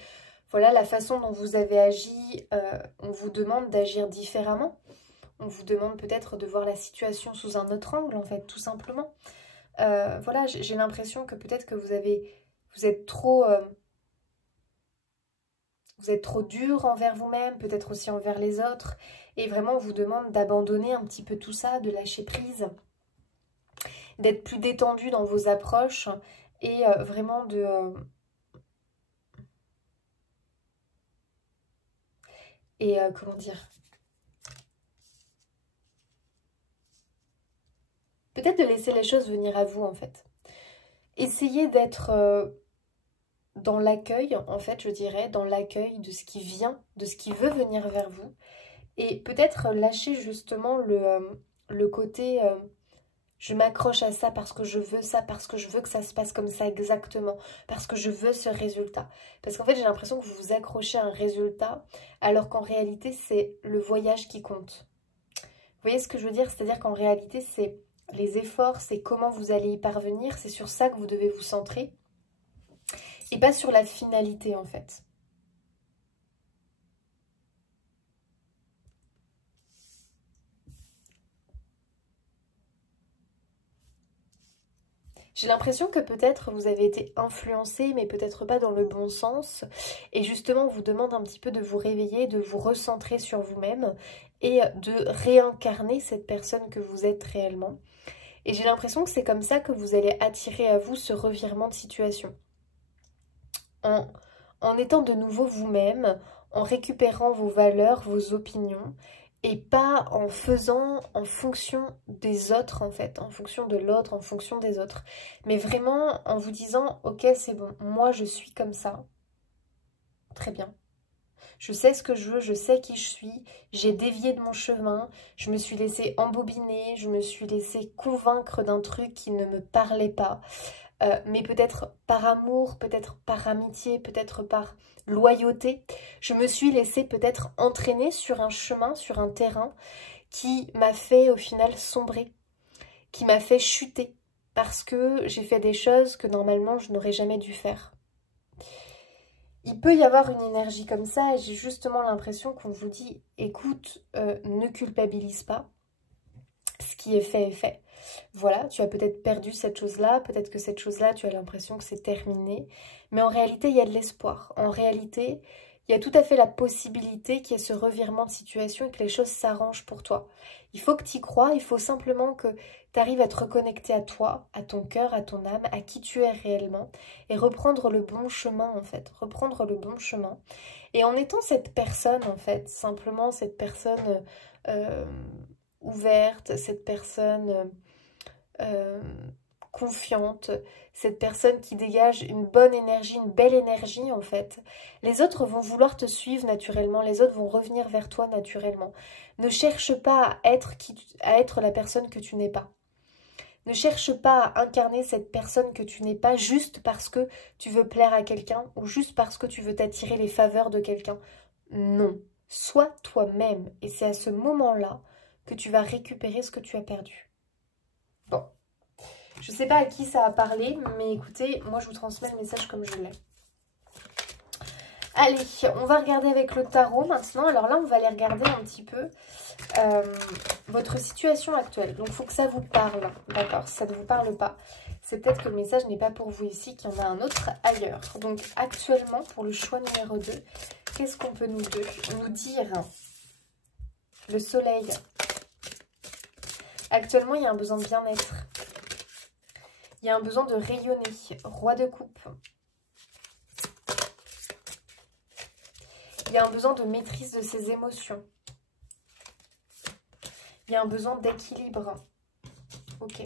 voilà la façon dont vous avez agi, on vous demande d'agir différemment. On vous demande peut-être de voir la situation sous un autre angle en fait, tout simplement. Voilà, j'ai l'impression que peut-être que vous êtes trop dur envers vous-même, peut-être aussi envers les autres, et vraiment on vous demande d'abandonner un petit peu tout ça, de lâcher prise, d'être plus détendu dans vos approches, et vraiment de... comment dire? Peut-être de laisser les choses venir à vous en fait. Essayez d'être... dans l'accueil, en fait, je dirais, dans l'accueil de ce qui vient, de ce qui veut venir vers vous. Et peut-être lâcher justement le côté je m'accroche à ça parce que je veux ça, parce que je veux que ça se passe comme ça exactement, parce que je veux ce résultat. Parce qu'en fait, j'ai l'impression que vous vous accrochez à un résultat, alors qu'en réalité, c'est le voyage qui compte. Vous voyez ce que je veux dire? C'est-à-dire qu'en réalité, c'est les efforts, c'est comment vous allez y parvenir, c'est sur ça que vous devez vous centrer. Et pas sur la finalité en fait. J'ai l'impression que peut-être vous avez été influencé, mais peut-être pas dans le bon sens. Et justement, on vous demande un petit peu de vous réveiller, de vous recentrer sur vous-même et de réincarner cette personne que vous êtes réellement. Et j'ai l'impression que c'est comme ça que vous allez attirer à vous ce revirement de situation. En étant de nouveau vous-même, en récupérant vos valeurs, vos opinions, et pas en faisant en fonction des autres en fait, en fonction de l'autre, en fonction des autres. Mais vraiment en vous disant, ok c'est bon, moi je suis comme ça, très bien. Je sais ce que je veux, je sais qui je suis, j'ai dévié de mon chemin, je me suis laissée embobiner, je me suis laissée convaincre d'un truc qui ne me parlait pas. Mais peut-être par amour, peut-être par amitié, peut-être par loyauté, je me suis laissée peut-être entraîner sur un chemin, sur un terrain qui m'a fait au final sombrer, qui m'a fait chuter, parce que j'ai fait des choses que normalement je n'aurais jamais dû faire. Il peut y avoir une énergie comme ça et j'ai justement l'impression qu'on vous dit, écoute, ne culpabilise pas, ce qui est fait. Voilà, tu as peut-être perdu cette chose-là, peut-être que cette chose-là, tu as l'impression que c'est terminé. Mais en réalité, il y a de l'espoir. En réalité, il y a tout à fait la possibilité qu'il y ait ce revirement de situation et que les choses s'arrangent pour toi. Il faut que tu y crois, il faut simplement que tu arrives à te reconnecter à toi, à ton cœur, à ton âme, à qui tu es réellement et reprendre le bon chemin en fait, reprendre le bon chemin. Et en étant cette personne en fait, simplement cette personne euh, ouverte, cette personne euh, confiante, cette personne qui dégage une bonne énergie, une belle énergie en fait. Les autres vont vouloir te suivre naturellement, les autres vont revenir vers toi naturellement. Ne cherche pas à être la personne que tu n'es pas. Ne cherche pas à incarner cette personne que tu n'es pas juste parce que tu veux plaire à quelqu'un ou juste parce que tu veux t'attirer les faveurs de quelqu'un. Non, sois toi-même et c'est à ce moment-là que tu vas récupérer ce que tu as perdu. Bon. Je ne sais pas à qui ça a parlé, mais écoutez, moi je vous transmets le message comme je l'ai. Allez, on va regarder avec le tarot maintenant. Alors là, on va aller regarder un petit peu votre situation actuelle. Donc, il faut que ça vous parle, d'accord? Si ça ne vous parle pas, c'est peut-être que le message n'est pas pour vous ici, qu'il y en a un autre ailleurs. Donc, actuellement, pour le choix numéro 2, qu'est-ce qu'on peut nous dire? Le soleil. Actuellement, il y a un besoin de bien-être. Il y a un besoin de rayonner. Roi de coupe. Il y a un besoin de maîtrise de ses émotions. Il y a un besoin d'équilibre. Ok.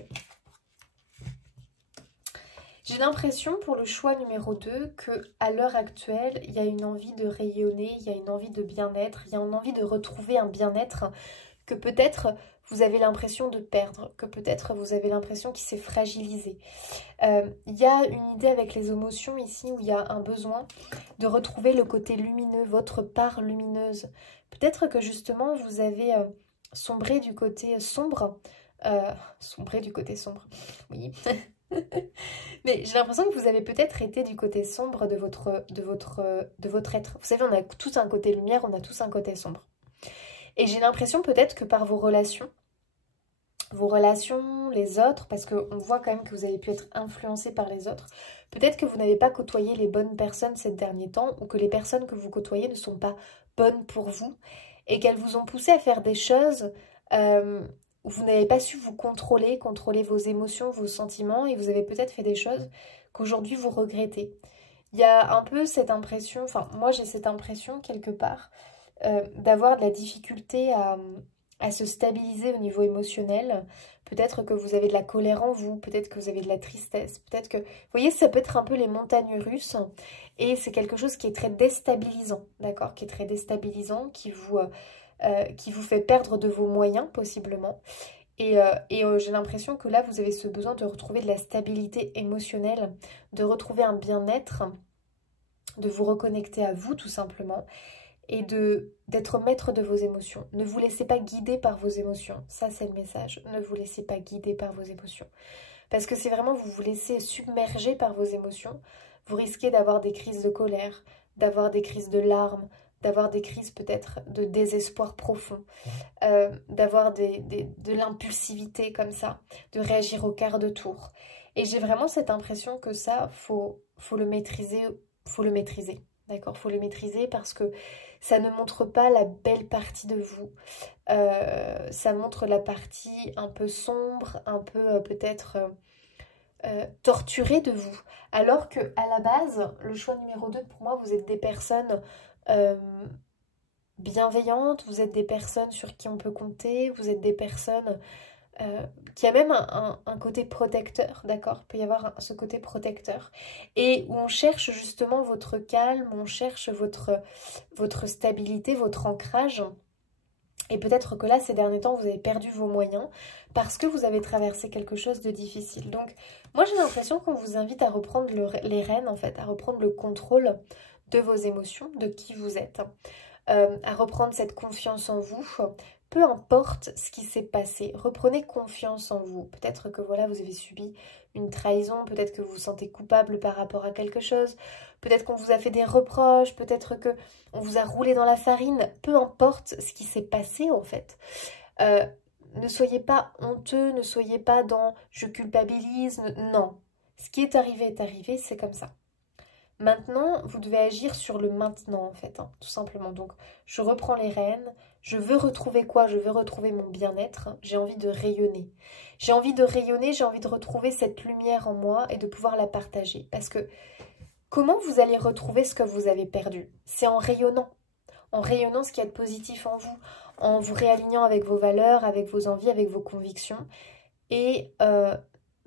J'ai l'impression pour le choix numéro 2 qu'à l'heure actuelle, il y a une envie de rayonner, il y a une envie de bien-être, il y a une envie de retrouver un bien-être que peut-être vous avez l'impression de perdre, que peut-être vous avez l'impression qu'il s'est fragilisé. Il y a une idée avec les émotions ici où il y a un besoin de retrouver le côté lumineux, votre part lumineuse. Peut-être que justement vous avez sombré du côté sombre. Sombré du côté sombre, oui. Mais j'ai l'impression que vous avez peut-être été du côté sombre de votre être. Vous savez, on a tous un côté lumière, on a tous un côté sombre. Et j'ai l'impression peut-être que par vos relations, les autres, parce qu'on voit quand même que vous avez pu être influencé par les autres, peut-être que vous n'avez pas côtoyé les bonnes personnes ces derniers temps, ou que les personnes que vous côtoyez ne sont pas bonnes pour vous, et qu'elles vous ont poussé à faire des choses où vous n'avez pas su vous contrôler vos émotions, vos sentiments, et vous avez peut-être fait des choses qu'aujourd'hui vous regrettez. Il y a un peu cette impression, enfin moi j'ai cette impression quelque part, d'avoir de la difficulté à se stabiliser au niveau émotionnel. Peut-être que vous avez de la colère en vous, peut-être que vous avez de la tristesse, peut-être que... Vous voyez, ça peut être un peu les montagnes russes, et c'est quelque chose qui est très déstabilisant, d'accord? Qui est très déstabilisant, qui vous fait perdre de vos moyens, possiblement. Et j'ai l'impression que là, vous avez ce besoin de retrouver de la stabilité émotionnelle, de retrouver un bien-être, de vous reconnecter à vous, tout simplement, et d'être maître de vos émotions. Ne vous laissez pas guider par vos émotions. Ça, c'est le message. Ne vous laissez pas guider par vos émotions. Parce que c'est vraiment vous laissez submerger par vos émotions, vous risquez d'avoir des crises de colère, d'avoir des crises de larmes, d'avoir des crises peut-être de désespoir profond, d'avoir de l'impulsivité comme ça, de réagir au quart de tour. Et j'ai vraiment cette impression que ça, faut le maîtriser, d'accord? Faut le maîtriser parce que ça ne montre pas la belle partie de vous. Ça montre la partie un peu sombre, un peu peut-être torturée de vous. Alors que à la base, le choix numéro 2, pour moi, vous êtes des personnes bienveillantes, vous êtes des personnes sur qui on peut compter, vous êtes des personnes qui a même un côté protecteur, d'accord? Il peut y avoir ce côté protecteur. Et où on cherche justement votre calme, on cherche votre stabilité, votre ancrage. Et peut-être que là, ces derniers temps, vous avez perdu vos moyens parce que vous avez traversé quelque chose de difficile. Donc, moi, j'ai l'impression qu'on vous invite à reprendre les rênes, en fait, à reprendre le contrôle de vos émotions, de qui vous êtes, à reprendre cette confiance en vous. Peu importe ce qui s'est passé, reprenez confiance en vous. Peut-être que voilà, vous avez subi une trahison, peut-être que vous vous sentez coupable par rapport à quelque chose, peut-être qu'on vous a fait des reproches, peut-être que on vous a roulé dans la farine. Peu importe ce qui s'est passé en fait. Ne soyez pas honteux, ne soyez pas dans « je culpabilise ». Non, ce qui est arrivé, c'est comme ça. Maintenant, vous devez agir sur le maintenant, en fait, hein, tout simplement. Donc, je reprends les rênes. Je veux retrouver quoi? Je veux retrouver mon bien-être. J'ai envie de rayonner. J'ai envie de rayonner, j'ai envie de retrouver cette lumière en moi et de pouvoir la partager. Parce que comment vous allez retrouver ce que vous avez perdu? C'est en rayonnant. En rayonnant ce qu'il y a de positif en vous réalignant avec vos valeurs, avec vos envies, avec vos convictions. Et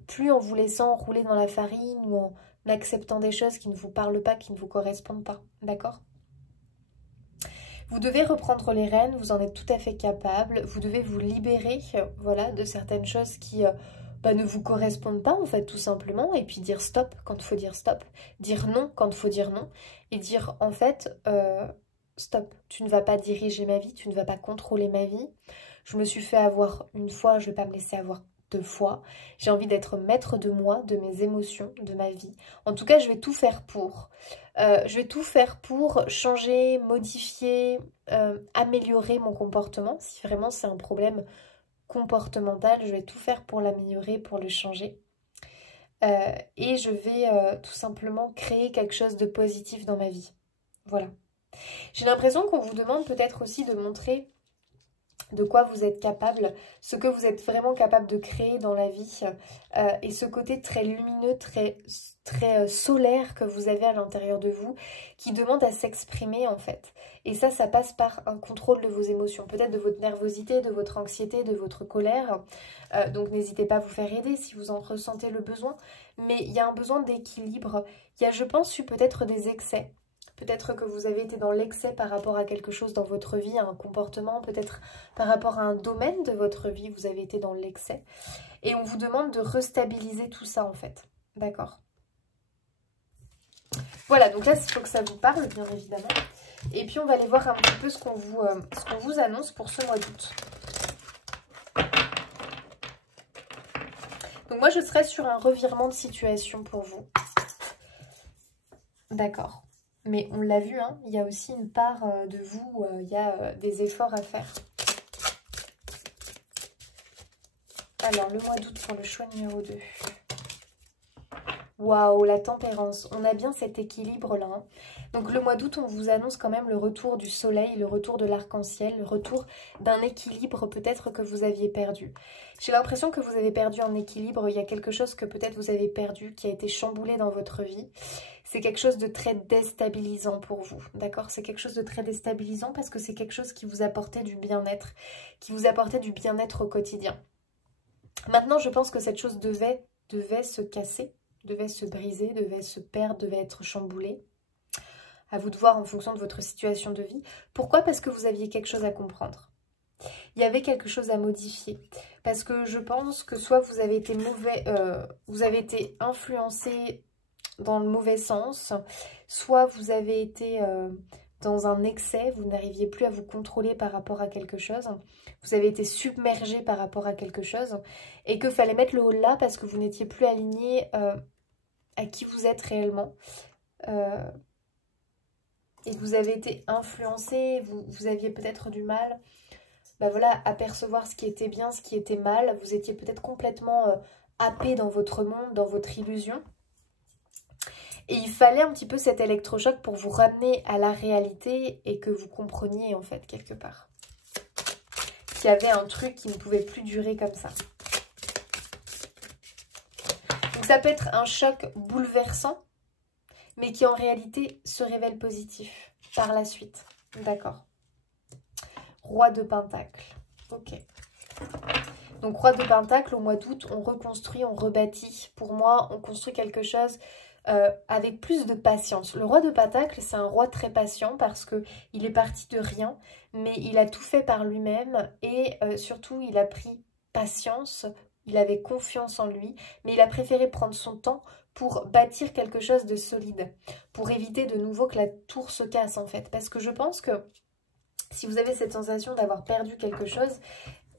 plus en vous laissant rouler dans la farine ou en acceptant des choses qui ne vous parlent pas, qui ne vous correspondent pas. D'accord? Vous devez reprendre les rênes, vous en êtes tout à fait capable. Vous devez vous libérer, voilà, de certaines choses qui ne vous correspondent pas, en fait, tout simplement. Et puis dire stop quand il faut dire stop. Dire non quand il faut dire non. Et dire, en fait, stop, tu ne vas pas diriger ma vie, tu ne vas pas contrôler ma vie. Je me suis fait avoir une fois, je ne vais pas me laisser avoir 2 fois. J'ai envie d'être maître de moi, de mes émotions, de ma vie. En tout cas, je vais tout faire pour. Je vais tout faire pour changer, modifier, améliorer mon comportement. Si vraiment c'est un problème comportemental, je vais tout faire pour l'améliorer, pour le changer. Et je vais tout simplement créer quelque chose de positif dans ma vie. Voilà. J'ai l'impression qu'on vous demande peut-être aussi de montrer de quoi vous êtes capable, ce que vous êtes vraiment capable de créer dans la vie et ce côté très lumineux, très solaire que vous avez à l'intérieur de vous qui demande à s'exprimer en fait. Et ça passe par un contrôle de vos émotions, peut-être de votre nervosité, de votre anxiété, de votre colère. Donc n'hésitez pas à vous faire aider si vous en ressentez le besoin. Mais il y a un besoin d'équilibre. Il y a, je pense, eu peut-être des excès. Peut-être que vous avez été dans l'excès par rapport à quelque chose dans votre vie, à un comportement, peut-être par rapport à un domaine de votre vie, vous avez été dans l'excès. Et on vous demande de restabiliser tout ça en fait. D'accord? Voilà, donc là, il faut que ça vous parle, bien évidemment. Et puis, on va aller voir un petit peu ce qu'on vous annonce pour ce mois d'août. Donc moi, je serais sur un revirement de situation pour vous. D'accord. Mais on l'a vu, hein, il y a aussi une part de vous où il y a des efforts à faire. Alors, le mois d'août pour le choix numéro 2. Waouh, la tempérance. On a bien cet équilibre-là. Hein. Donc, le mois d'août, on vous annonce quand même le retour du soleil, le retour de l'arc-en-ciel, le retour d'un équilibre peut-être que vous aviez perdu. J'ai l'impression que vous avez perdu un équilibre. Il y a quelque chose que peut-être vous avez perdu, qui a été chamboulé dans votre vie. C'est quelque chose de très déstabilisant pour vous, d'accord? C'est quelque chose de très déstabilisant parce que c'est quelque chose qui vous apportait du bien-être, qui vous apportait du bien-être au quotidien. Maintenant, je pense que cette chose devait se casser, devait se briser, devait se perdre, devait être chamboulée. À vous de voir en fonction de votre situation de vie. Pourquoi? Parce que vous aviez quelque chose à comprendre. Il y avait quelque chose à modifier. Parce que je pense que soit vous avez été vous avez été influencé dans le mauvais sens, soit vous avez été dans un excès, vous n'arriviez plus à vous contrôler par rapport à quelque chose, vous avez été submergé par rapport à quelque chose, et qu'il fallait mettre le haut là parce que vous n'étiez plus aligné à qui vous êtes réellement, et que vous avez été influencé, vous aviez peut-être du mal voilà, à percevoir ce qui était bien, ce qui était mal, vous étiez peut-être complètement happé dans votre monde, dans votre illusion. Et il fallait un petit peu cet électrochoc pour vous ramener à la réalité et que vous compreniez en fait quelque part qu'il y avait un truc qui ne pouvait plus durer comme ça. Donc ça peut être un choc bouleversant, mais qui en réalité se révèle positif par la suite. D'accord. Roi de Pentacle. Ok. Donc Roi de Pentacle, au mois d'août, on reconstruit, on rebâtit. Pour moi, on construit quelque chose avec plus de patience. Le Roi de Pentacle, c'est un roi très patient parce qu'il est parti de rien, mais il a tout fait par lui-même et surtout, il a pris patience, il avait confiance en lui, mais il a préféré prendre son temps pour bâtir quelque chose de solide, pour éviter de nouveau que la tour se casse en fait. Parce que je pense que si vous avez cette sensation d'avoir perdu quelque chose,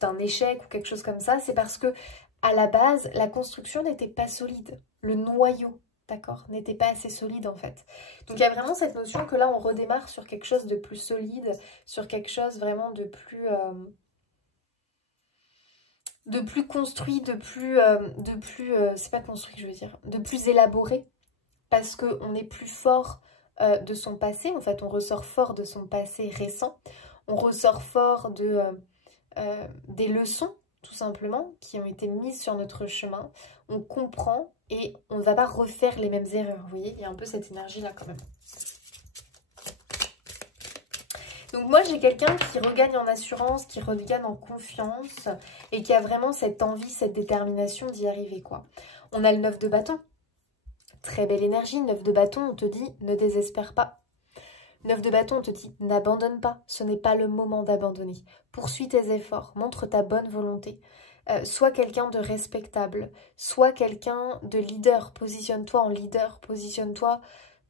d'un échec ou quelque chose comme ça, c'est parce que à la base, la construction n'était pas solide. Le noyau, d'accord, n'était pas assez solide en fait. Donc il y a vraiment cette notion que là, on redémarre sur quelque chose de plus solide, sur quelque chose vraiment de plus construit, c'est pas construit que je veux dire, de plus élaboré. parce qu'on est plus fort de son passé. En fait, on ressort fort de son passé récent. On ressort fort des leçons, tout simplement, qui ont été mises sur notre chemin. On comprend et on ne va pas refaire les mêmes erreurs. Vous voyez, il y a un peu cette énergie-là quand même. Donc moi, j'ai quelqu'un qui regagne en assurance, qui regagne en confiance et qui a vraiment cette envie, cette détermination d'y arriver, quoi. On a le 9 de bâton. Très belle énergie. 9 de bâton, on te dit ne désespère pas. 9 de bâton, on te dit n'abandonne pas. Ce n'est pas le moment d'abandonner. Poursuis tes efforts. Montre ta bonne volonté. Sois quelqu'un de respectable. Sois quelqu'un de leader. Positionne-toi en leader. Positionne-toi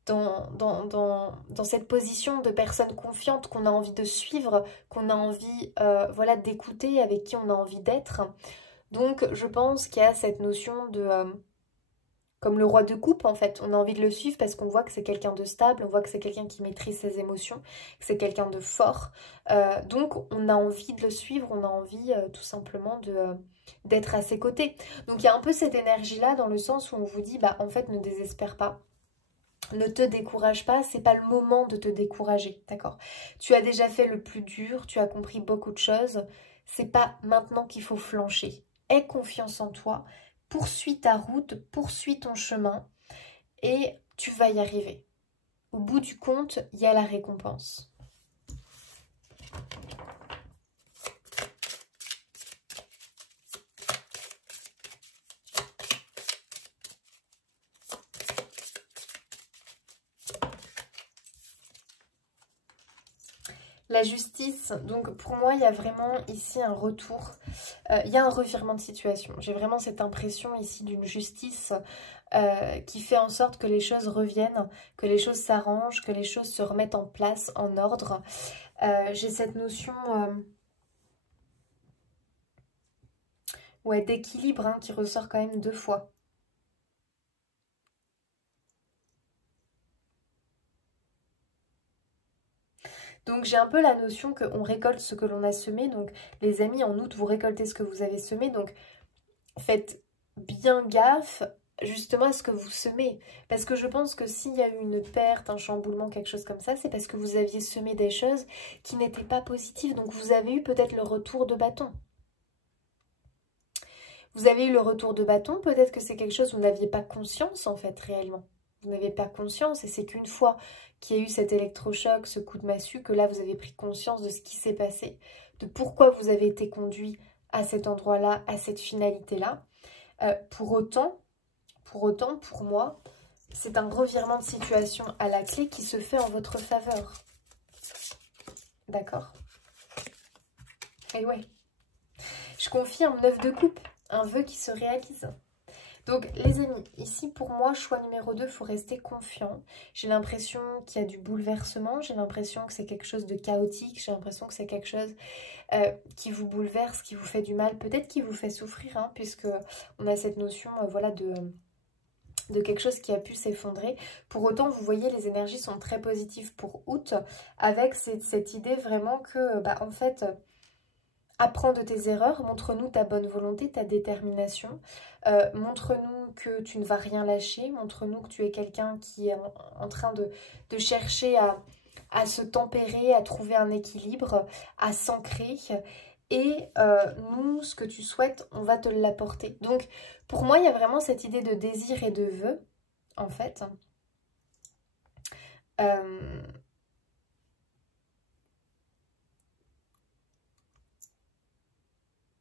dans cette position de personne confiante qu'on a envie de suivre, qu'on a envie voilà, d'écouter, avec qui on a envie d'être. Donc je pense qu'il y a cette notion de... comme le roi de coupe en fait, on a envie de le suivre parce qu'on voit que c'est quelqu'un de stable, on voit que c'est quelqu'un qui maîtrise ses émotions, que c'est quelqu'un de fort. Donc on a envie de le suivre, on a envie tout simplement d'être à ses côtés. Donc il y a un peu cette énergie-là dans le sens où on vous dit, bah en fait ne désespère pas. Ne te décourage pas, c'est pas le moment de te décourager, d'accord? Tu as déjà fait le plus dur, tu as compris beaucoup de choses, c'est pas maintenant qu'il faut flancher. Aie confiance en toi, poursuis ta route, poursuis ton chemin et tu vas y arriver. Au bout du compte, il y a la récompense. La justice, donc pour moi, il y a vraiment ici un retour, il y a un revirement de situation. J'ai vraiment cette impression ici d'une justice qui fait en sorte que les choses reviennent, que les choses s'arrangent, que les choses se remettent en place, en ordre. J'ai cette notion ouais, d'équilibre hein, qui ressort quand même 2 fois. Donc j'ai un peu la notion qu'on récolte ce que l'on a semé. Donc les amis, en août, vous récoltez ce que vous avez semé. Donc faites bien gaffe justement à ce que vous semez. Parce que je pense que s'il y a eu une perte, un chamboulement, quelque chose comme ça, c'est parce que vous aviez semé des choses qui n'étaient pas positives. Donc vous avez eu peut-être le retour de bâton. Vous avez eu le retour de bâton, peut-être que c'est quelque chose où vous n'aviez pas conscience en fait réellement. Vous n'avez pas conscience et c'est qu'une fois qu'il y a eu cet électrochoc, ce coup de massue, que là vous avez pris conscience de ce qui s'est passé, de pourquoi vous avez été conduit à cet endroit-là, à cette finalité-là. Pour autant, pour moi, c'est un revirement de situation à la clé qui se fait en votre faveur. D'accord? Et ouais. Je confirme 9 de coupe, un vœu qui se réalise. Donc les amis, ici pour moi, choix numéro 2, il faut rester confiant. J'ai l'impression qu'il y a du bouleversement, j'ai l'impression que c'est quelque chose de chaotique, j'ai l'impression que c'est quelque chose qui vous bouleverse, qui vous fait du mal, peut-être qui vous fait souffrir, hein, puisque on a cette notion voilà, de quelque chose qui a pu s'effondrer. Pour autant, vous voyez, les énergies sont très positives pour août, avec cette idée vraiment que, bah, en fait... Apprends de tes erreurs, montre-nous ta bonne volonté, ta détermination. Montre-nous que tu ne vas rien lâcher. Montre-nous que tu es quelqu'un qui est en train de chercher à se tempérer, à trouver un équilibre, à s'ancrer. Et nous, ce que tu souhaites, on va te l'apporter. Donc, pour moi, il y a vraiment cette idée de désir et de vœu, en fait.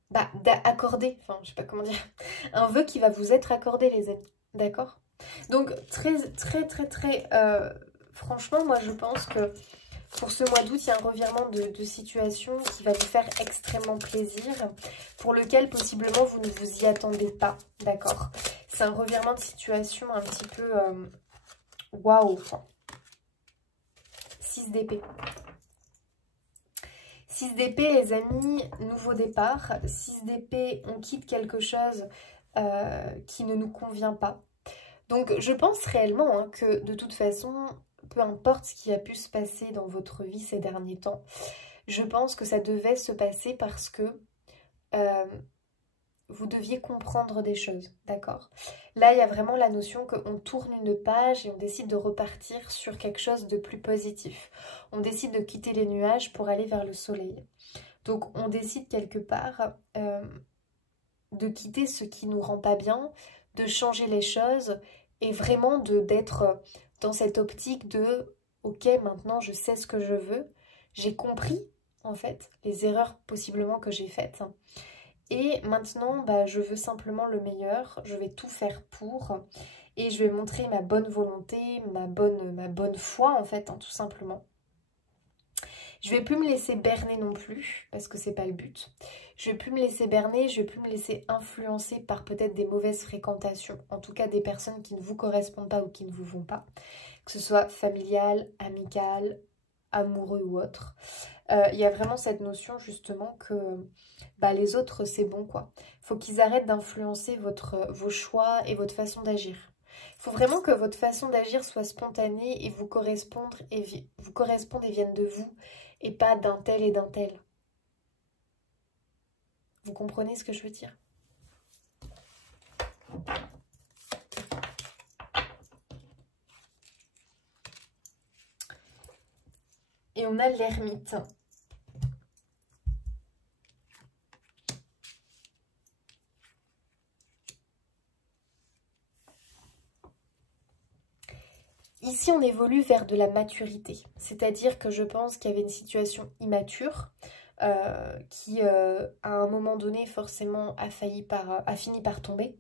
Bah, d'accorder, enfin, je sais pas comment dire, un vœu qui va vous être accordé, les amis, d'accord? Donc, franchement, moi, je pense que pour ce mois d'août, il y a un revirement de situation qui va vous faire extrêmement plaisir, pour lequel, possiblement, vous ne vous y attendez pas, d'accord? C'est un revirement de situation un petit peu, waouh, 6 d'épée. 6 d'épée, les amis, nouveau départ. 6 d'épée, on quitte quelque chose qui ne nous convient pas. Donc, je pense réellement hein, que de toute façon, peu importe ce qui a pu se passer dans votre vie ces derniers temps, je pense que ça devait se passer parce que vous deviez comprendre des choses, d'accord? Là, il y a vraiment la notion qu'on tourne une page et on décide de repartir sur quelque chose de plus positif. On décide de quitter les nuages pour aller vers le soleil. Donc, on décide quelque part de quitter ce qui nous rend pas bien, de changer les choses et vraiment d'être dans cette optique de « Ok, maintenant, je sais ce que je veux. J'ai compris, en fait, les erreurs possiblement que j'ai faites. » Et maintenant, bah, je veux simplement le meilleur, je vais tout faire pour, et je vais montrer ma bonne volonté, ma bonne foi en fait, hein, tout simplement. Je vais plus me laisser berner non plus, parce que c'est pas le but. Je vais plus me laisser berner, je vais plus me laisser influencer par peut-être des mauvaises fréquentations, en tout cas des personnes qui ne vous correspondent pas ou qui ne vous vont pas, que ce soit familial, amical, amoureux ou autre. Il y a vraiment cette notion justement que bah, les autres c'est bon quoi. Il faut qu'ils arrêtent d'influencer vos choix et votre façon d'agir. Il faut vraiment que votre façon d'agir soit spontanée et vous corresponde et vienne de vous et pas d'un tel et d'un tel. Vous comprenez ce que je veux dire? Et on a l'ermite. Ici, on évolue vers de la maturité. C'est-à-dire que je pense qu'il y avait une situation immature qui, à un moment donné, forcément, a fini par tomber.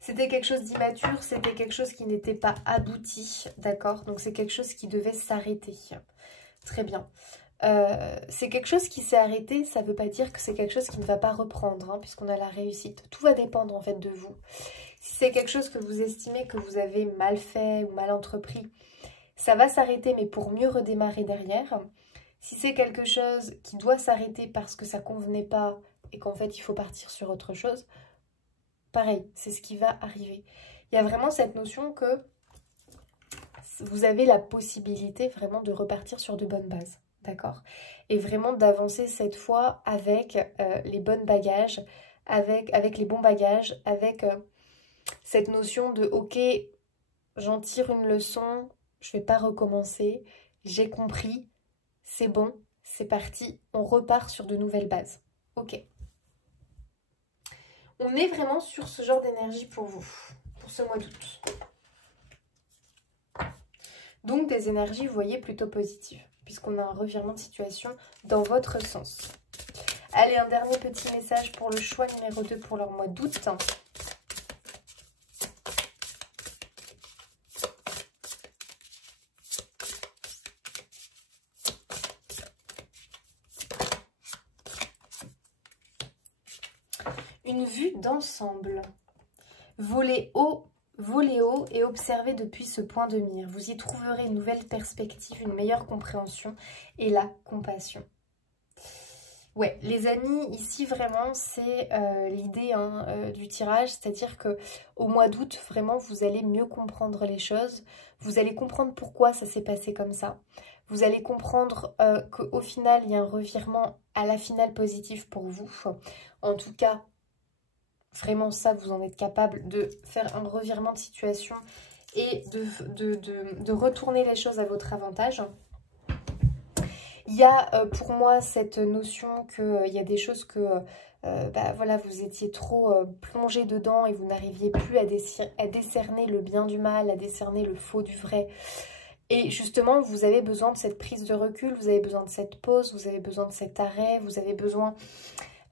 C'était quelque chose d'immature, c'était quelque chose qui n'était pas abouti, d'accord? Donc c'est quelque chose qui devait s'arrêter. Très bien. C'est quelque chose qui s'est arrêté, ça ne veut pas dire que c'est quelque chose qui ne va pas reprendre, hein, puisqu'on a la réussite. Tout va dépendre en fait de vous. Si c'est quelque chose que vous estimez que vous avez mal fait ou mal entrepris, ça va s'arrêter, mais pour mieux redémarrer derrière. Si c'est quelque chose qui doit s'arrêter parce que ça ne convenait pas et qu'en fait il faut partir sur autre chose, pareil, c'est ce qui va arriver. Il y a vraiment cette notion que vous avez la possibilité vraiment de repartir sur de bonnes bases, d'accord? Et vraiment d'avancer cette fois avec les bons bagages, avec les bons bagages, avec cette notion de « Ok, j'en tire une leçon, je ne vais pas recommencer, j'ai compris, c'est bon, c'est parti, on repart sur de nouvelles bases. » Ok. On est vraiment sur ce genre d'énergie pour vous, pour ce mois d'août. Donc des énergies, vous voyez, plutôt positives, puisqu'on a un revirement de situation dans votre sens. Allez, un dernier petit message pour le choix numéro 2 pour leur mois d'août. Une vue d'ensemble. Volez haut et observez depuis ce point de mire. Vous y trouverez une nouvelle perspective, une meilleure compréhension et la compassion. Ouais, les amis, ici vraiment c'est l'idée du tirage, c'est-à-dire que au mois d'août, vraiment vous allez mieux comprendre les choses, vous allez comprendre pourquoi ça s'est passé comme ça, vous allez comprendre qu'au final il y a un revirement à la finale positif pour vous, en tout cas. Vraiment ça, vous en êtes capable de faire un revirement de situation et de retourner les choses à votre avantage. Il y a pour moi cette notion qu'il y a des choses que bah, voilà, vous étiez trop plongé dedans et vous n'arriviez plus à décerner le bien du mal, à décerner le faux du vrai. Et justement, vous avez besoin de cette prise de recul, vous avez besoin de cette pause, vous avez besoin de cet arrêt, vous avez besoin...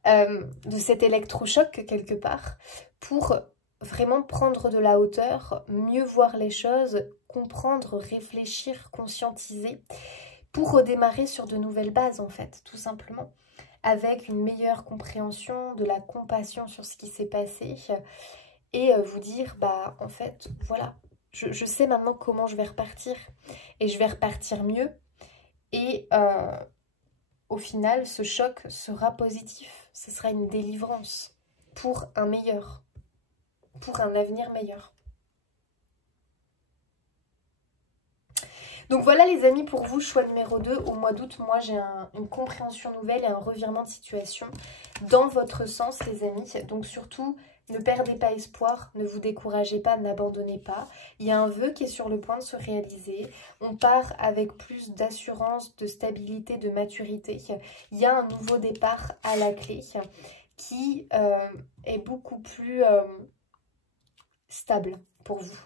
de cet électrochoc quelque part pour vraiment prendre de la hauteur, mieux voir les choses, comprendre, réfléchir, conscientiser pour redémarrer sur de nouvelles bases en fait, tout simplement, avec une meilleure compréhension, de la compassion sur ce qui s'est passé et vous dire bah en fait voilà, je sais maintenant comment je vais repartir et je vais repartir mieux et au final, ce choc sera positif. Ce sera une délivrance pour un meilleur, pour un avenir meilleur. Donc voilà les amis, pour vous, choix numéro 2, au mois d'août, moi j'ai une compréhension nouvelle et un revirement de situation dans votre sens les amis. Donc surtout, ne perdez pas espoir, ne vous découragez pas, n'abandonnez pas. Il y a un vœu qui est sur le point de se réaliser. On part avec plus d'assurance, de stabilité, de maturité. Il y a un nouveau départ à la clé qui est beaucoup plus stable pour vous.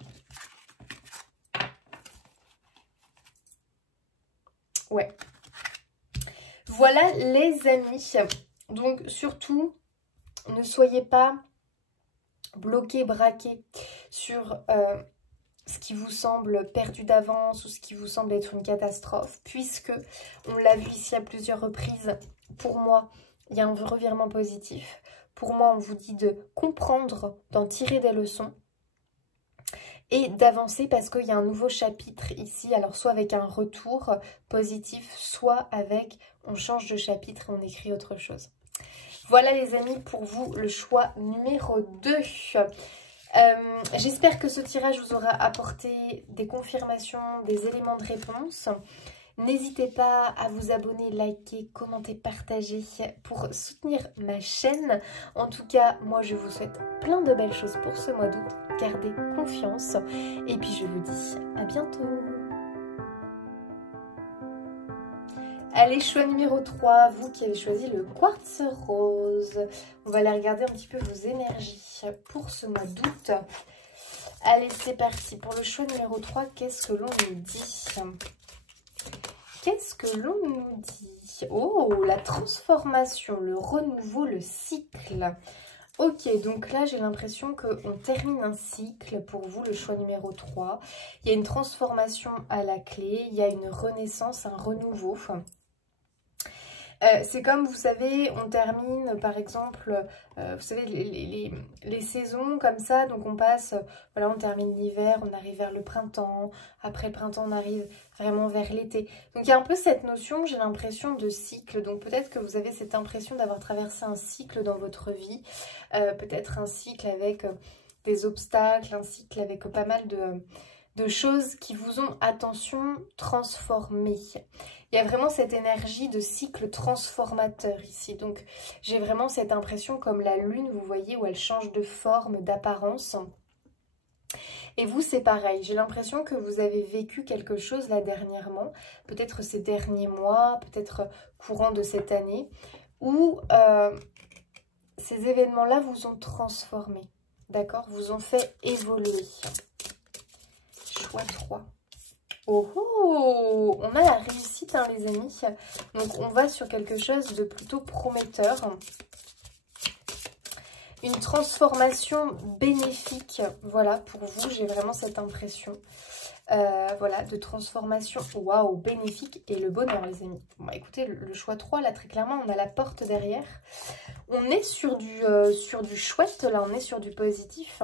Ouais. Voilà les amis. Donc surtout, ne soyez pas bloqués, braqués sur ce qui vous semble perdu d'avance ou ce qui vous semble être une catastrophe, puisque, on l'a vu ici à plusieurs reprises, pour moi, il y a un revirement positif. Pour moi, on vous dit de comprendre, d'en tirer des leçons et d'avancer parce qu'il y a un nouveau chapitre ici, alors soit avec un retour positif, soit avec on change de chapitre et on écrit autre chose. Voilà les amis, pour vous, le choix numéro 2. J'espère que ce tirage vous aura apporté des confirmations, des éléments de réponse. N'hésitez pas à vous abonner, liker, commenter, partager pour soutenir ma chaîne. En tout cas, moi je vous souhaite plein de belles choses pour ce mois d'août. Gardez confiance et puis je vous dis à bientôt. Allez, choix numéro 3, vous qui avez choisi le quartz rose. On va aller regarder un petit peu vos énergies pour ce mois d'août. Allez, c'est parti. Pour le choix numéro 3, qu'est-ce que l'on nous dit ? Qu'est-ce que l'on nous dit? Oh, la transformation, le renouveau, le cycle. Ok, donc là, j'ai l'impression qu'on termine un cycle pour vous, le choix numéro 3. Il y a une transformation à la clé, il y a une renaissance, un renouveau. C'est comme, vous savez, on termine par exemple, vous savez, les saisons comme ça, donc on passe, voilà, on termine l'hiver, on arrive vers le printemps, après le printemps on arrive vraiment vers l'été. Donc il y a un peu cette notion, j'ai l'impression, de cycle, donc peut-être que vous avez cette impression d'avoir traversé un cycle dans votre vie, peut-être un cycle avec des obstacles, un cycle avec pas mal de choses qui vous ont, attention, transformé. Il y a vraiment cette énergie de cycle transformateur ici. Donc, j'ai vraiment cette impression comme la lune, vous voyez, où elle change de forme, d'apparence. Et vous, c'est pareil. J'ai l'impression que vous avez vécu quelque chose là dernièrement, peut-être ces derniers mois, peut-être courant de cette année, où ces événements-là vous ont transformé, d'accord? Vous ont fait évoluer. Choix 3. Oh, oh, on a la réussite, hein, les amis. Donc, on va sur quelque chose de plutôt prometteur. Une transformation bénéfique, voilà, pour vous, j'ai vraiment cette impression. Voilà, de transformation, waouh, bénéfique et le bonheur, les amis. Bon, bah, écoutez, le choix 3, là, très clairement, on a la porte derrière. On est sur du chouette, là, on est sur du positif.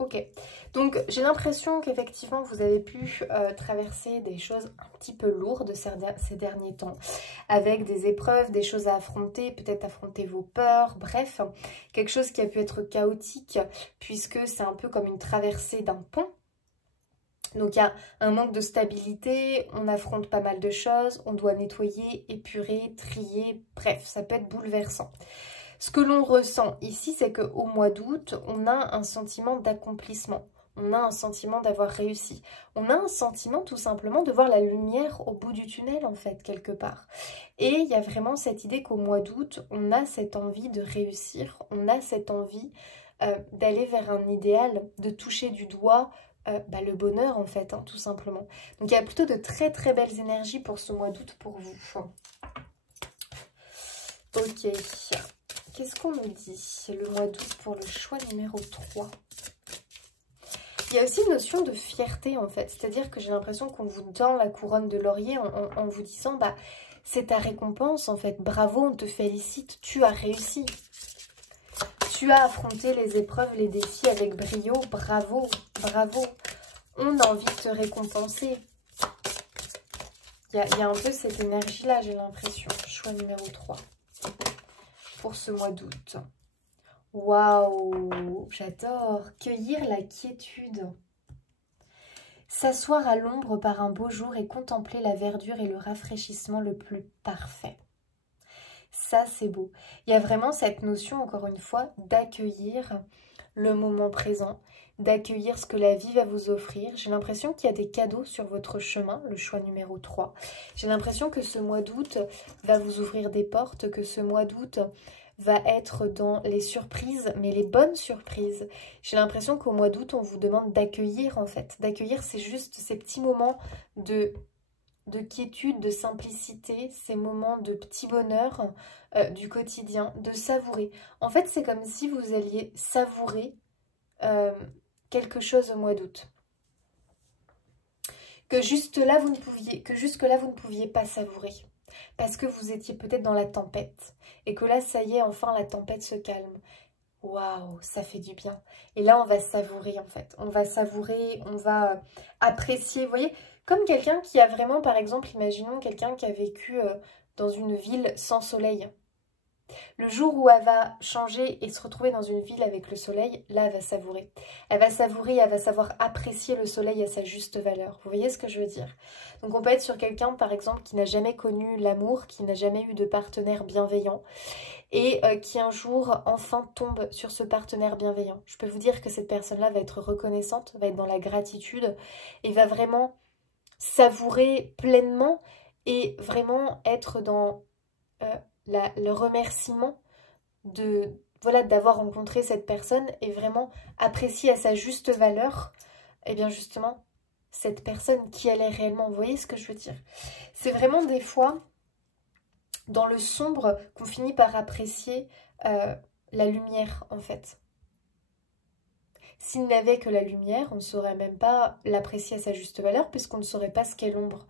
Ok, donc j'ai l'impression qu'effectivement vous avez pu traverser des choses un petit peu lourdes ces derniers temps, avec des épreuves, des choses à affronter, peut-être affronter vos peurs, bref, quelque chose qui a pu être chaotique puisque c'est un peu comme une traversée d'un pont. Donc il y a un manque de stabilité, on affronte pas mal de choses, on doit nettoyer, épurer, trier, bref, ça peut être bouleversant. Ce que l'on ressent ici, c'est qu'au mois d'août, on a un sentiment d'accomplissement. On a un sentiment d'avoir réussi. On a un sentiment tout simplement de voir la lumière au bout du tunnel, en fait, quelque part. Et il y a vraiment cette idée qu'au mois d'août, on a cette envie de réussir. On a cette envie d'aller vers un idéal, de toucher du doigt le bonheur, en fait, hein, tout simplement. Donc, il y a plutôt de très, très belles énergies pour ce mois d'août pour vous. Ok. Qu'est-ce qu'on nous dit le mois d'août pour le choix numéro 3? Il y a aussi une notion de fierté en fait. C'est-à-dire que j'ai l'impression qu'on vous tend la couronne de laurier en vous disant bah c'est ta récompense en fait. Bravo, on te félicite, tu as réussi. Tu as affronté les épreuves, les défis avec brio. Bravo, bravo. On a envie de te récompenser. Il y a un peu cette énergie-là, j'ai l'impression. Choix numéro 3. Pour ce mois d'août. Waouh, j'adore. Cueillir la quiétude. S'asseoir à l'ombre par un beau jour et contempler la verdure et le rafraîchissement le plus parfait. Ça, c'est beau. Il y a vraiment cette notion, encore une fois, d'accueillir le moment présent, d'accueillir ce que la vie va vous offrir. J'ai l'impression qu'il y a des cadeaux sur votre chemin, le choix numéro 3. J'ai l'impression que ce mois d'août va vous ouvrir des portes, que ce mois d'août va être dans les surprises, mais les bonnes surprises. J'ai l'impression qu'au mois d'août, on vous demande d'accueillir, en fait. D'accueillir, c'est juste ces petits moments de quiétude, de simplicité, ces moments de petit bonheur du quotidien, de savourer. En fait, c'est comme si vous alliez savourer quelque chose au mois d'août. Que jusque-là, vous ne pouviez pas savourer. Parce que vous étiez peut-être dans la tempête. Et que là, ça y est, enfin, la tempête se calme. Waouh, ça fait du bien. Et là, on va savourer, en fait. On va savourer, on va apprécier. Vous voyez, comme quelqu'un qui a vraiment, par exemple, imaginons quelqu'un qui a vécu dans une ville sans soleil. Le jour où elle va changer et se retrouver dans une ville avec le soleil, là, elle va savourer. Elle va savourer, elle va savoir apprécier le soleil à sa juste valeur. Vous voyez ce que je veux dire? Donc on peut être sur quelqu'un, par exemple, qui n'a jamais connu l'amour, qui n'a jamais eu de partenaire bienveillant et qui un jour, enfin, tombe sur ce partenaire bienveillant. Je peux vous dire que cette personne-là va être reconnaissante, va être dans la gratitude et va vraiment savourer pleinement et vraiment être dans le remerciement d'avoir rencontré cette personne et vraiment apprécier à sa juste valeur, et bien justement, cette personne qui elle est réellement. Vous voyez ce que je veux dire? C'est vraiment des fois dans le sombre qu'on finit par apprécier la lumière, en fait. S'il n'y avait que la lumière, on ne saurait même pas l'apprécier à sa juste valeur puisqu'on ne saurait pas ce qu'est l'ombre.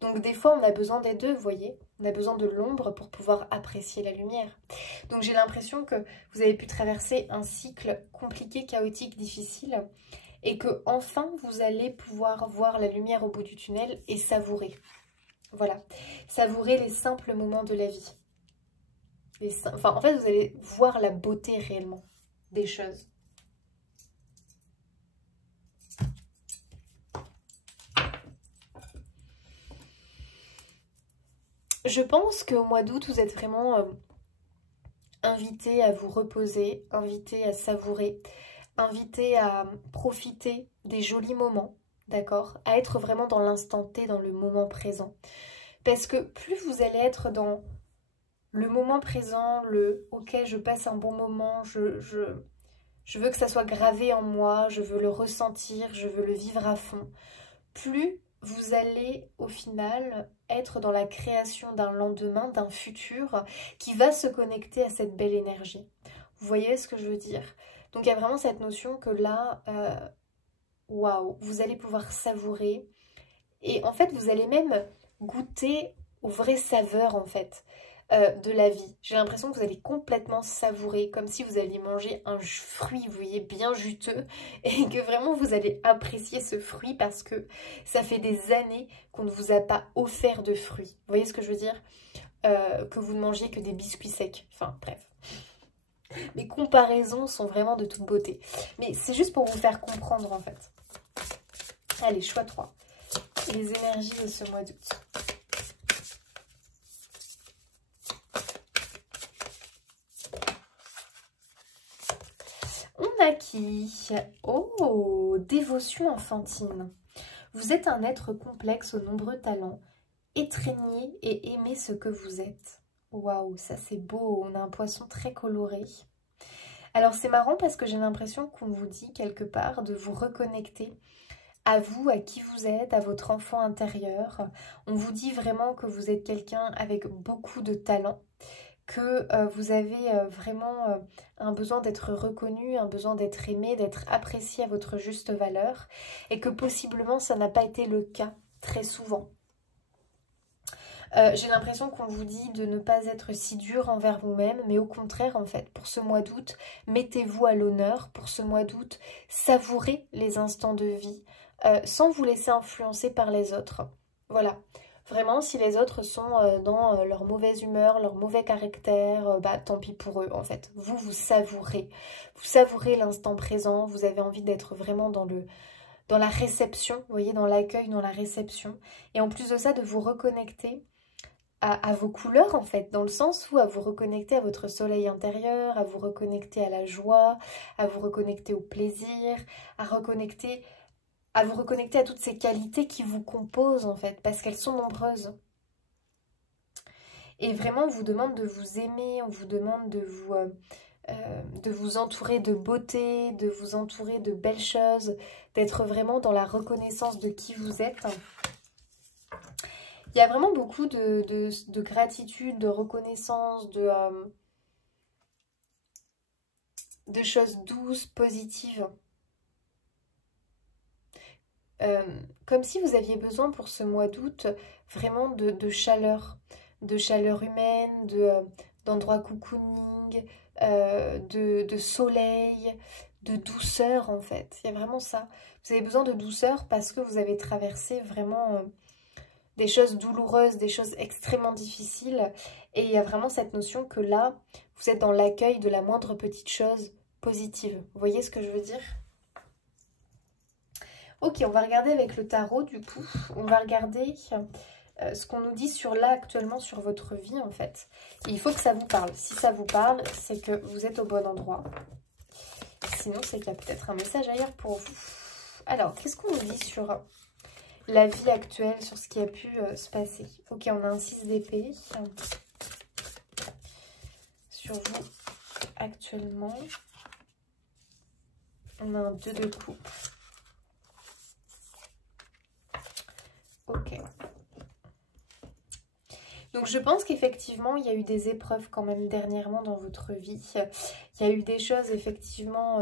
Donc des fois, on a besoin des deux, vous voyez. On a besoin de l'ombre pour pouvoir apprécier la lumière. Donc j'ai l'impression que vous avez pu traverser un cycle compliqué, chaotique, difficile et que enfin vous allez pouvoir voir la lumière au bout du tunnel et savourer. Voilà, savourer les simples moments de la vie. Enfin, en fait, vous allez voir la beauté réellement des choses. Je pense qu'au mois d'août, vous êtes vraiment invité à vous reposer, invité à savourer, invité à profiter des jolis moments, d'accord? À être vraiment dans l'instant T, dans le moment présent. Parce que plus vous allez être dans le moment présent, le « ok, je passe un bon moment, je veux que ça soit gravé en moi, je veux le ressentir, je veux le vivre à fond », plus vous allez au final être dans la création d'un lendemain, d'un futur qui va se connecter à cette belle énergie. Vous voyez ce que je veux dire? Donc il y a vraiment cette notion que là, waouh, vous allez pouvoir savourer et en fait vous allez même goûter aux vraies saveurs en fait de la vie. J'ai l'impression que vous allez complètement savourer, comme si vous alliez manger un fruit, vous voyez, bien juteux, et que vraiment vous allez apprécier ce fruit parce que ça fait des années qu'on ne vous a pas offert de fruits. Vous voyez ce que je veux dire? Que vous ne mangiez que des biscuits secs. Enfin, bref. Mes comparaisons sont vraiment de toute beauté. Mais c'est juste pour vous faire comprendre, en fait. Allez, choix 3. Les énergies de ce mois d'août. Qui... Oh, dévotion enfantine. Vous êtes un être complexe aux nombreux talents. Étreignez et aimez ce que vous êtes. Waouh, ça c'est beau. On a un poisson très coloré. Alors c'est marrant parce que j'ai l'impression qu'on vous dit quelque part de vous reconnecter à vous, à qui vous êtes, à votre enfant intérieur. On vous dit vraiment que vous êtes quelqu'un avec beaucoup de talent. Que vous avez vraiment un besoin d'être reconnu, un besoin d'être aimé, d'être apprécié à votre juste valeur et que possiblement ça n'a pas été le cas très souvent. J'ai l'impression qu'on vous dit de ne pas être si dur envers vous-même, mais au contraire en fait, pour ce mois d'août, mettez-vous à l'honneur, pour ce mois d'août, savourez les instants de vie sans vous laisser influencer par les autres. Voilà. Vraiment, si les autres sont dans leur mauvaise humeur, leur mauvais caractère, bah tant pis pour eux en fait. Vous savourez. Vous savourez l'instant présent, vous avez envie d'être vraiment dans dans la réception, vous voyez, dans l'accueil, dans la réception. Et en plus de ça, de vous reconnecter à vos couleurs, en fait, dans le sens où à vous reconnecter à votre soleil intérieur, à vous reconnecter à la joie, à vous reconnecter au plaisir, à vous reconnecter à toutes ces qualités qui vous composent, en fait, parce qu'elles sont nombreuses. Et vraiment, on vous demande de vous aimer, on vous demande de vous entourer de beauté, de vous entourer de belles choses, d'être vraiment dans la reconnaissance de qui vous êtes. Il y a vraiment beaucoup de gratitude, de reconnaissance, de choses douces, positives. Comme si vous aviez besoin pour ce mois d'août vraiment de chaleur humaine, d'endroits cocooning, de soleil, de douceur en fait. Il y a vraiment ça. Vous avez besoin de douceur parce que vous avez traversé vraiment des choses douloureuses, des choses extrêmement difficiles. Et il y a vraiment cette notion que là, vous êtes dans l'accueil de la moindre petite chose positive. Vous voyez ce que je veux dire ? Ok, on va regarder avec le tarot du coup. On va regarder ce qu'on nous dit sur là actuellement sur votre vie en fait. Et il faut que ça vous parle. Si ça vous parle, c'est que vous êtes au bon endroit. Sinon, c'est qu'il y a peut-être un message ailleurs pour vous. Alors, qu'est-ce qu'on nous dit sur la vie actuelle, sur ce qui a pu se passer? Ok, on a un 6 d'épée. Sur vous actuellement. On a un 2 de coupe. Ok. Donc je pense qu'effectivement, il y a eu des épreuves quand même dernièrement dans votre vie. Il y a eu des choses effectivement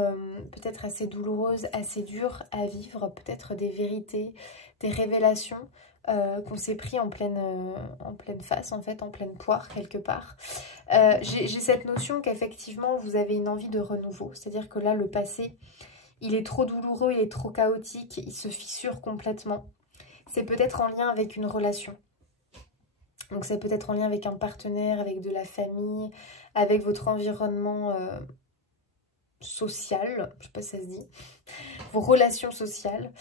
peut-être assez douloureuses, assez dures à vivre, peut-être des vérités, des révélations qu'on s'est pris en pleine face, en fait, en pleine poire quelque part. J'ai cette notion qu'effectivement, vous avez une envie de renouveau. C'est-à-dire que là, le passé, il est trop douloureux, il est trop chaotique, il se fissure complètement. C'est peut-être en lien avec une relation. Donc c'est peut-être en lien avec un partenaire, avec de la famille, avec votre environnement social, je ne sais pas si ça se dit, vos relations sociales.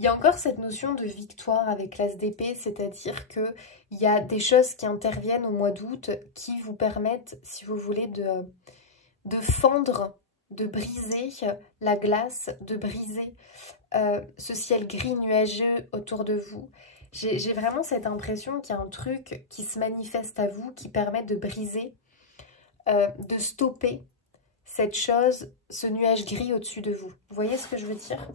Il y a encore cette notion de victoire avec l'as d'épée, c'est-à-dire qu'il y a des choses qui interviennent au mois d'août qui vous permettent, si vous voulez, de fendre, de briser la glace, de briser ce ciel gris nuageux autour de vous. J'ai vraiment cette impression qu'il y a un truc qui se manifeste à vous, qui permet de briser, de stopper cette chose, ce nuage gris au-dessus de vous. Vous voyez ce que je veux dire ?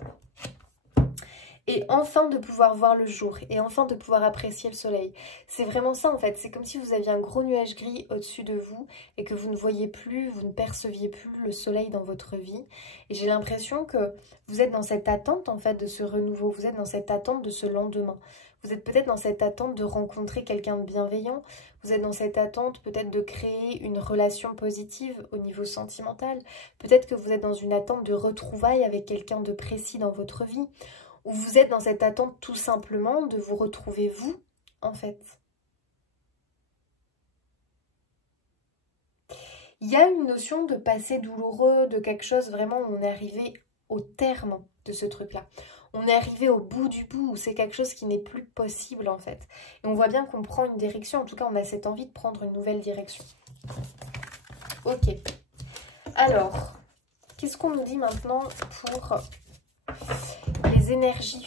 Et enfin de pouvoir voir le jour, et enfin de pouvoir apprécier le soleil. C'est vraiment ça en fait, c'est comme si vous aviez un gros nuage gris au-dessus de vous et que vous ne voyiez plus, vous ne perceviez plus le soleil dans votre vie. Et j'ai l'impression que vous êtes dans cette attente en fait de ce renouveau, vous êtes dans cette attente de ce lendemain. Vous êtes peut-être dans cette attente de rencontrer quelqu'un de bienveillant, vous êtes dans cette attente peut-être de créer une relation positive au niveau sentimental, peut-être que vous êtes dans une attente de retrouvailles avec quelqu'un de précis dans votre vie, ou vous êtes dans cette attente tout simplement de vous retrouver vous, en fait. Il y a une notion de passé douloureux, de quelque chose vraiment où on est arrivé au terme de ce truc-là. On est arrivé au bout du bout, où c'est quelque chose qui n'est plus possible, en fait. Et on voit bien qu'on prend une direction, en tout cas, on a cette envie de prendre une nouvelle direction. Ok. Alors, qu'est-ce qu'on nous dit maintenant pour les énergies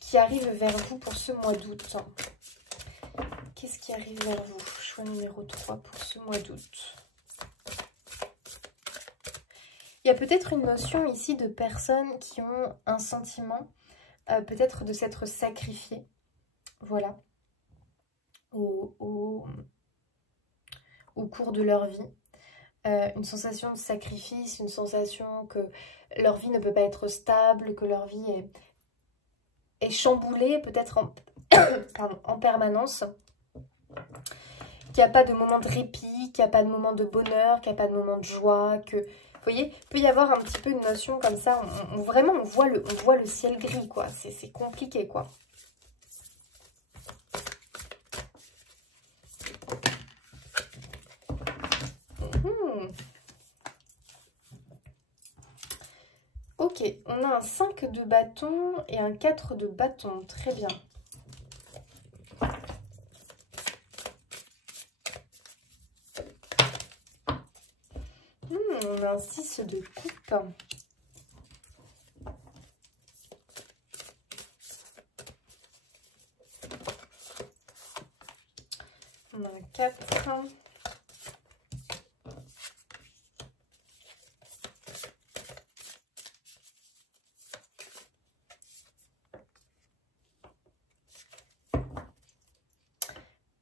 qui arrivent vers vous pour ce mois d'août? Qu'est-ce qui arrive vers vous? Choix numéro 3 pour ce mois d'août. Il y a peut-être une notion ici de personnes qui ont un sentiment, peut-être de s'être sacrifiées, voilà, au cours de leur vie. Une sensation de sacrifice, une sensation que leur vie ne peut pas être stable, que leur vie est chamboulée peut-être en permanence, qu'il n'y a pas de moment de répit, qu'il n'y a pas de moment de bonheur, qu'il n'y a pas de moment de joie, que... Vous voyez, il peut y avoir un petit peu une notion comme ça, vraiment on voit le ciel gris, quoi, c'est compliqué, quoi. Ok, on a un 5 de bâton et un 4 de bâton. Très bien. On a un 6 de coupe. On a un 4.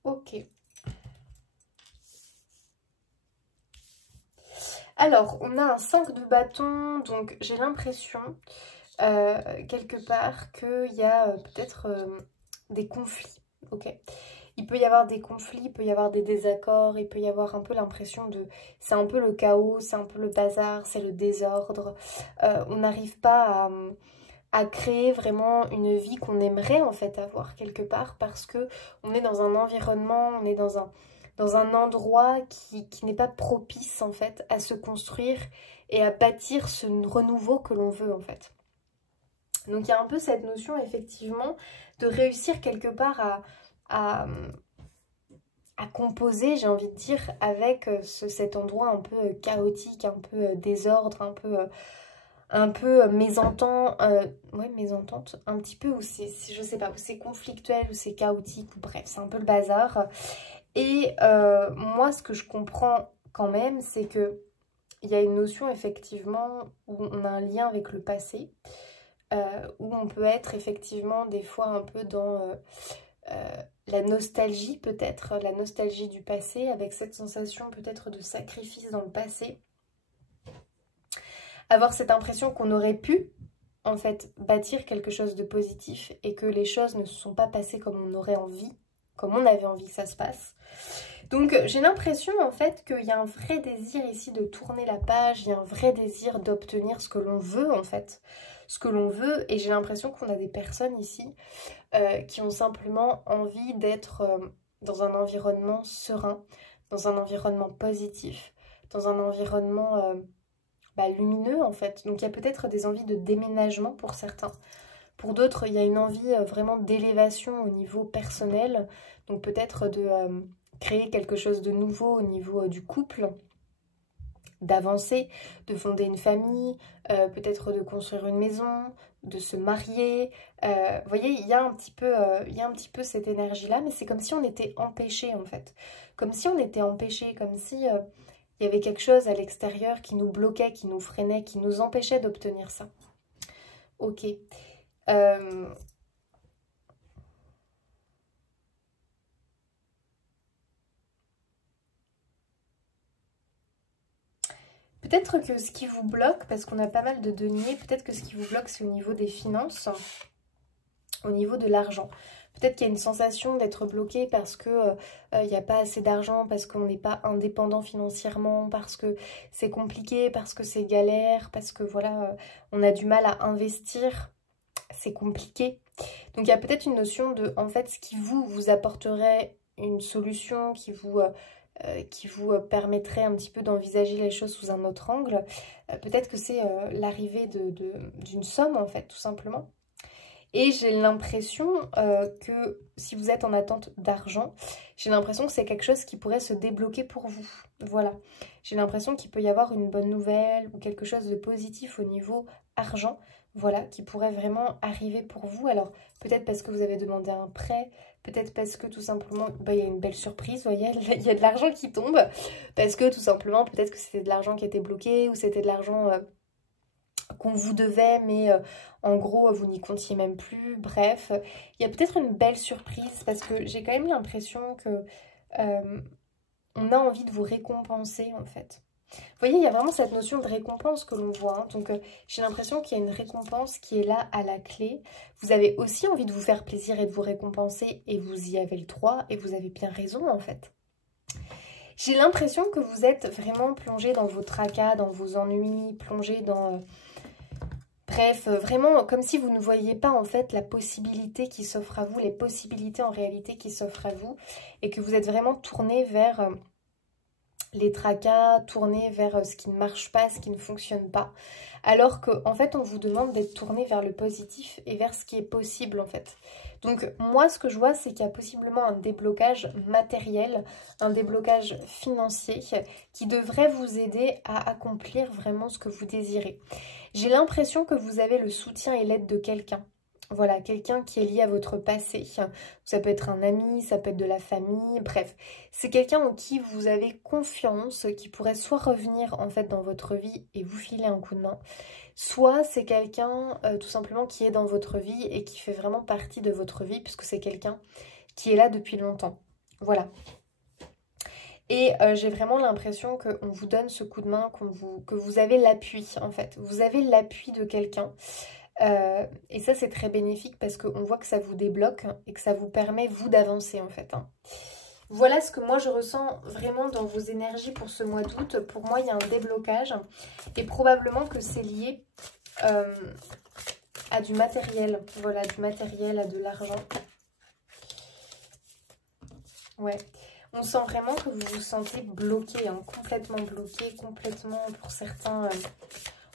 Ok. Alors, on a un 5 de bâton, donc j'ai l'impression, quelque part, qu'il y a peut-être des conflits, ok? Il peut y avoir des conflits, il peut y avoir des désaccords, il peut y avoir un peu l'impression de... C'est un peu le chaos, c'est un peu le bazar, c'est le désordre. On n'arrive pas à créer vraiment une vie qu'on aimerait en fait avoir quelque part parce que on est dans un environnement, on est dans un endroit qui n'est pas propice en fait à se construire et à bâtir ce renouveau que l'on veut en fait. Donc il y a un peu cette notion effectivement de réussir quelque part à composer, j'ai envie de dire, avec cet endroit un peu chaotique, un peu désordre, un peu mésentente, un petit peu où c'est, je sais pas, où c'est conflictuel, où c'est chaotique, ou bref, c'est un peu le bazar. Et moi, ce que je comprends quand même, c'est que il y a une notion effectivement où on a un lien avec le passé, où on peut être effectivement des fois un peu dans la nostalgie peut-être, la nostalgie du passé, avec cette sensation peut-être de sacrifice dans le passé. Avoir cette impression qu'on aurait pu en fait bâtir quelque chose de positif et que les choses ne se sont pas passées comme on aurait envie, comme on avait envie que ça se passe. Donc j'ai l'impression en fait qu'il y a un vrai désir ici de tourner la page, il y a un vrai désir d'obtenir ce que l'on veut en fait, ce que l'on veut, et j'ai l'impression qu'on a des personnes ici qui ont simplement envie d'être dans un environnement serein, dans un environnement positif, dans un environnement lumineux en fait. Donc il y a peut-être des envies de déménagement pour certains. Pour d'autres, il y a une envie vraiment d'élévation au niveau personnel. Donc peut-être de créer quelque chose de nouveau au niveau du couple, d'avancer, de fonder une famille, peut-être de construire une maison, de se marier. Vous voyez, il y a un petit peu cette énergie-là, mais c'est comme si on était empêché en fait. Comme si on était empêché, comme si il y avait quelque chose à l'extérieur qui nous bloquait, qui nous freinait, qui nous empêchait d'obtenir ça. Ok. Peut-être que ce qui vous bloque, parce qu'on a pas mal de deniers, peut-être que ce qui vous bloque, c'est au niveau des finances, au niveau de l'argent. Peut-être qu'il y a une sensation d'être bloqué parce que il n'y a pas assez d'argent, parce qu'on n'est pas indépendant financièrement, parce que c'est compliqué, parce que c'est galère, parce que voilà, on a du mal à investir, c'est compliqué. Donc il y a peut-être une notion de, en fait, ce qui vous apporterait une solution, qui vous permettrait un petit peu d'envisager les choses sous un autre angle. Peut-être que c'est l'arrivée d'une somme, en fait, tout simplement. Et j'ai l'impression que si vous êtes en attente d'argent, j'ai l'impression que c'est quelque chose qui pourrait se débloquer pour vous. Voilà. J'ai l'impression qu'il peut y avoir une bonne nouvelle ou quelque chose de positif au niveau argent, voilà, qui pourrait vraiment arriver pour vous. Alors, peut-être parce que vous avez demandé un prêt, peut-être parce que tout simplement, il y a une belle surprise, vous voyez, il y a de l'argent qui tombe, parce que tout simplement, peut-être que c'était de l'argent qui était bloqué ou c'était de l'argent qu'on vous devait, mais en gros, vous n'y comptiez même plus. Bref, il y a peut-être une belle surprise parce que j'ai quand même l'impression que on a envie de vous récompenser, en fait. Vous voyez, il y a vraiment cette notion de récompense que l'on voit. Hein. Donc, j'ai l'impression qu'il y a une récompense qui est là à la clé. Vous avez aussi envie de vous faire plaisir et de vous récompenser et vous y avez le droit et vous avez bien raison, en fait. J'ai l'impression que vous êtes vraiment plongé dans vos tracas, dans vos ennuis, plongé dans... Bref, vraiment comme si vous ne voyiez pas en fait la possibilité qui s'offre à vous, les possibilités en réalité qui s'offrent à vous, et que vous êtes vraiment tourné vers les tracas, tourner vers ce qui ne marche pas, ce qui ne fonctionne pas. Alors qu'en fait, on vous demande d'être tourné vers le positif et vers ce qui est possible en fait. Donc moi, ce que je vois, c'est qu'il y a possiblement un déblocage matériel, un déblocage financier qui devrait vous aider à accomplir vraiment ce que vous désirez. J'ai l'impression que vous avez le soutien et l'aide de quelqu'un. Voilà, quelqu'un qui est lié à votre passé. Ça peut être un ami, ça peut être de la famille, bref. C'est quelqu'un en qui vous avez confiance, qui pourrait soit revenir en fait dans votre vie et vous filer un coup de main, soit c'est quelqu'un tout simplement qui est dans votre vie et qui fait vraiment partie de votre vie puisque c'est quelqu'un qui est là depuis longtemps. Voilà. Et j'ai vraiment l'impression qu'on vous donne ce coup de main, que vous avez l'appui en fait. Vous avez l'appui de quelqu'un. Et ça c'est très bénéfique parce qu'on voit que ça vous débloque et que ça vous permet vous d'avancer en fait. Voilà ce que moi je ressens vraiment dans vos énergies pour ce mois d'août. Pour moi il y a un déblocage et probablement que c'est lié à du matériel. Voilà, du matériel, à de l'argent. Ouais. On sent vraiment que vous vous sentez bloqué, hein, complètement bloqué, complètement pour certains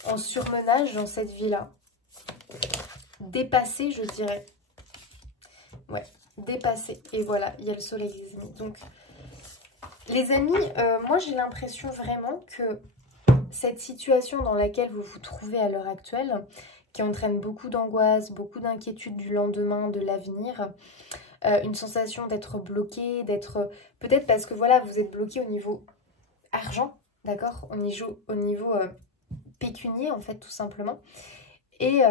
en surmenage dans cette vie-là. Dépassé, je dirais. Ouais, dépassé. Et voilà, il y a le soleil, les amis. Donc, les amis, moi j'ai l'impression vraiment que cette situation dans laquelle vous vous trouvez à l'heure actuelle, qui entraîne beaucoup d'angoisse, beaucoup d'inquiétude du lendemain, de l'avenir, une sensation d'être bloqué, d'être... Peut-être parce que voilà, vous êtes bloqué au niveau argent, d'accord, au niveau pécunier en fait, tout simplement. Et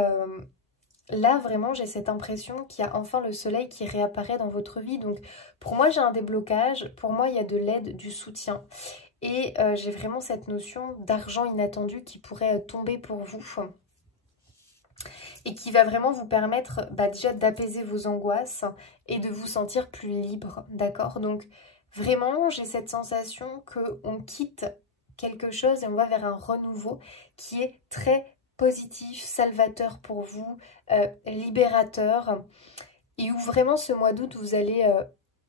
là, vraiment, j'ai cette impression qu'il y a enfin le soleil qui réapparaît dans votre vie. Donc, pour moi, j'ai un déblocage. Pour moi, il y a de l'aide, du soutien. Et j'ai vraiment cette notion d'argent inattendu qui pourrait tomber pour vous. Et qui va vraiment vous permettre déjà d'apaiser vos angoisses et de vous sentir plus libre. D'accord? Donc, vraiment, j'ai cette sensation qu'on quitte quelque chose et on va vers un renouveau qui est très positif, salvateur pour vous, libérateur, et où vraiment ce mois d'août vous allez,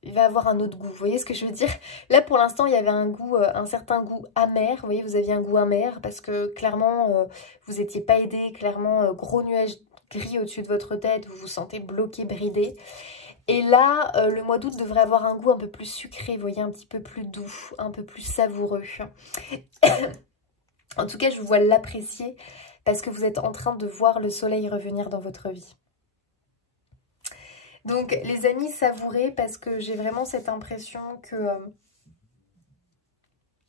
il va avoir un autre goût, vous voyez ce que je veux dire? Là pour l'instant il y avait un goût, un certain goût amer, vous voyez, vous aviez un goût amer parce que clairement vous n'étiez pas aidé, clairement gros nuage gris au-dessus de votre tête, vous vous sentez bloqué, bridé. Et là, le mois d'août devrait avoir un goût un peu plus sucré, vous voyez, un petit peu plus doux, un peu plus savoureux. En tout cas, je vous vois l'apprécier parce que vous êtes en train de voir le soleil revenir dans votre vie. Donc, les amis, savourez parce que j'ai vraiment cette impression que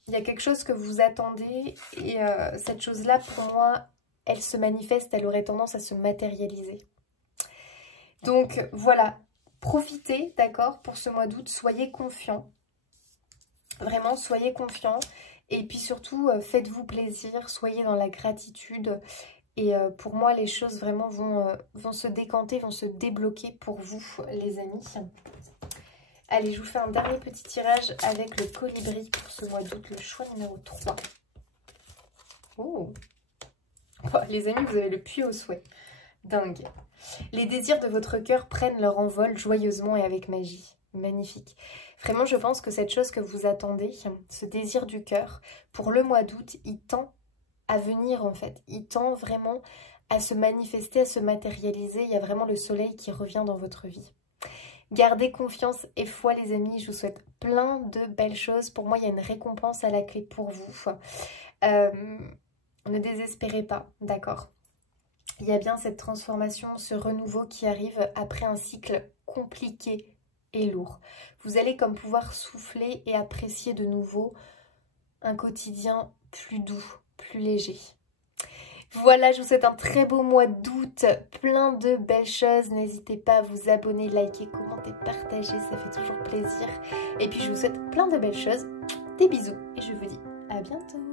il y a quelque chose que vous attendez et cette chose-là, pour moi, elle se manifeste, elle aurait tendance à se matérialiser. Donc, voilà, profitez, d'accord, pour ce mois d'août, soyez confiants. Vraiment, soyez confiants. Et puis surtout, faites-vous plaisir, soyez dans la gratitude. Et pour moi, les choses vraiment vont se décanter, vont se débloquer pour vous, les amis. Allez, je vous fais un dernier petit tirage avec le colibri pour ce mois d'août, le choix numéro 3. Oh, les amis, vous avez le puits au souhait. Dingue. Les désirs de votre cœur prennent leur envol joyeusement et avec magie. Magnifique. Vraiment, je pense que cette chose que vous attendez, ce désir du cœur, pour le mois d'août, il tend à venir en fait. Il tend vraiment à se manifester, à se matérialiser. Il y a vraiment le soleil qui revient dans votre vie. Gardez confiance et foi les amis. Je vous souhaite plein de belles choses. Pour moi, il y a une récompense à la clé pour vous. Ne désespérez pas, d'accord? Il y a bien cette transformation, ce renouveau qui arrive après un cycle compliqué et lourd. Vous allez comme pouvoir souffler et apprécier de nouveau un quotidien plus doux, plus léger. Voilà, je vous souhaite un très beau mois d'août, plein de belles choses. N'hésitez pas à vous abonner, liker, commenter, partager, ça fait toujours plaisir. Et puis je vous souhaite plein de belles choses. Des bisous et je vous dis à bientôt.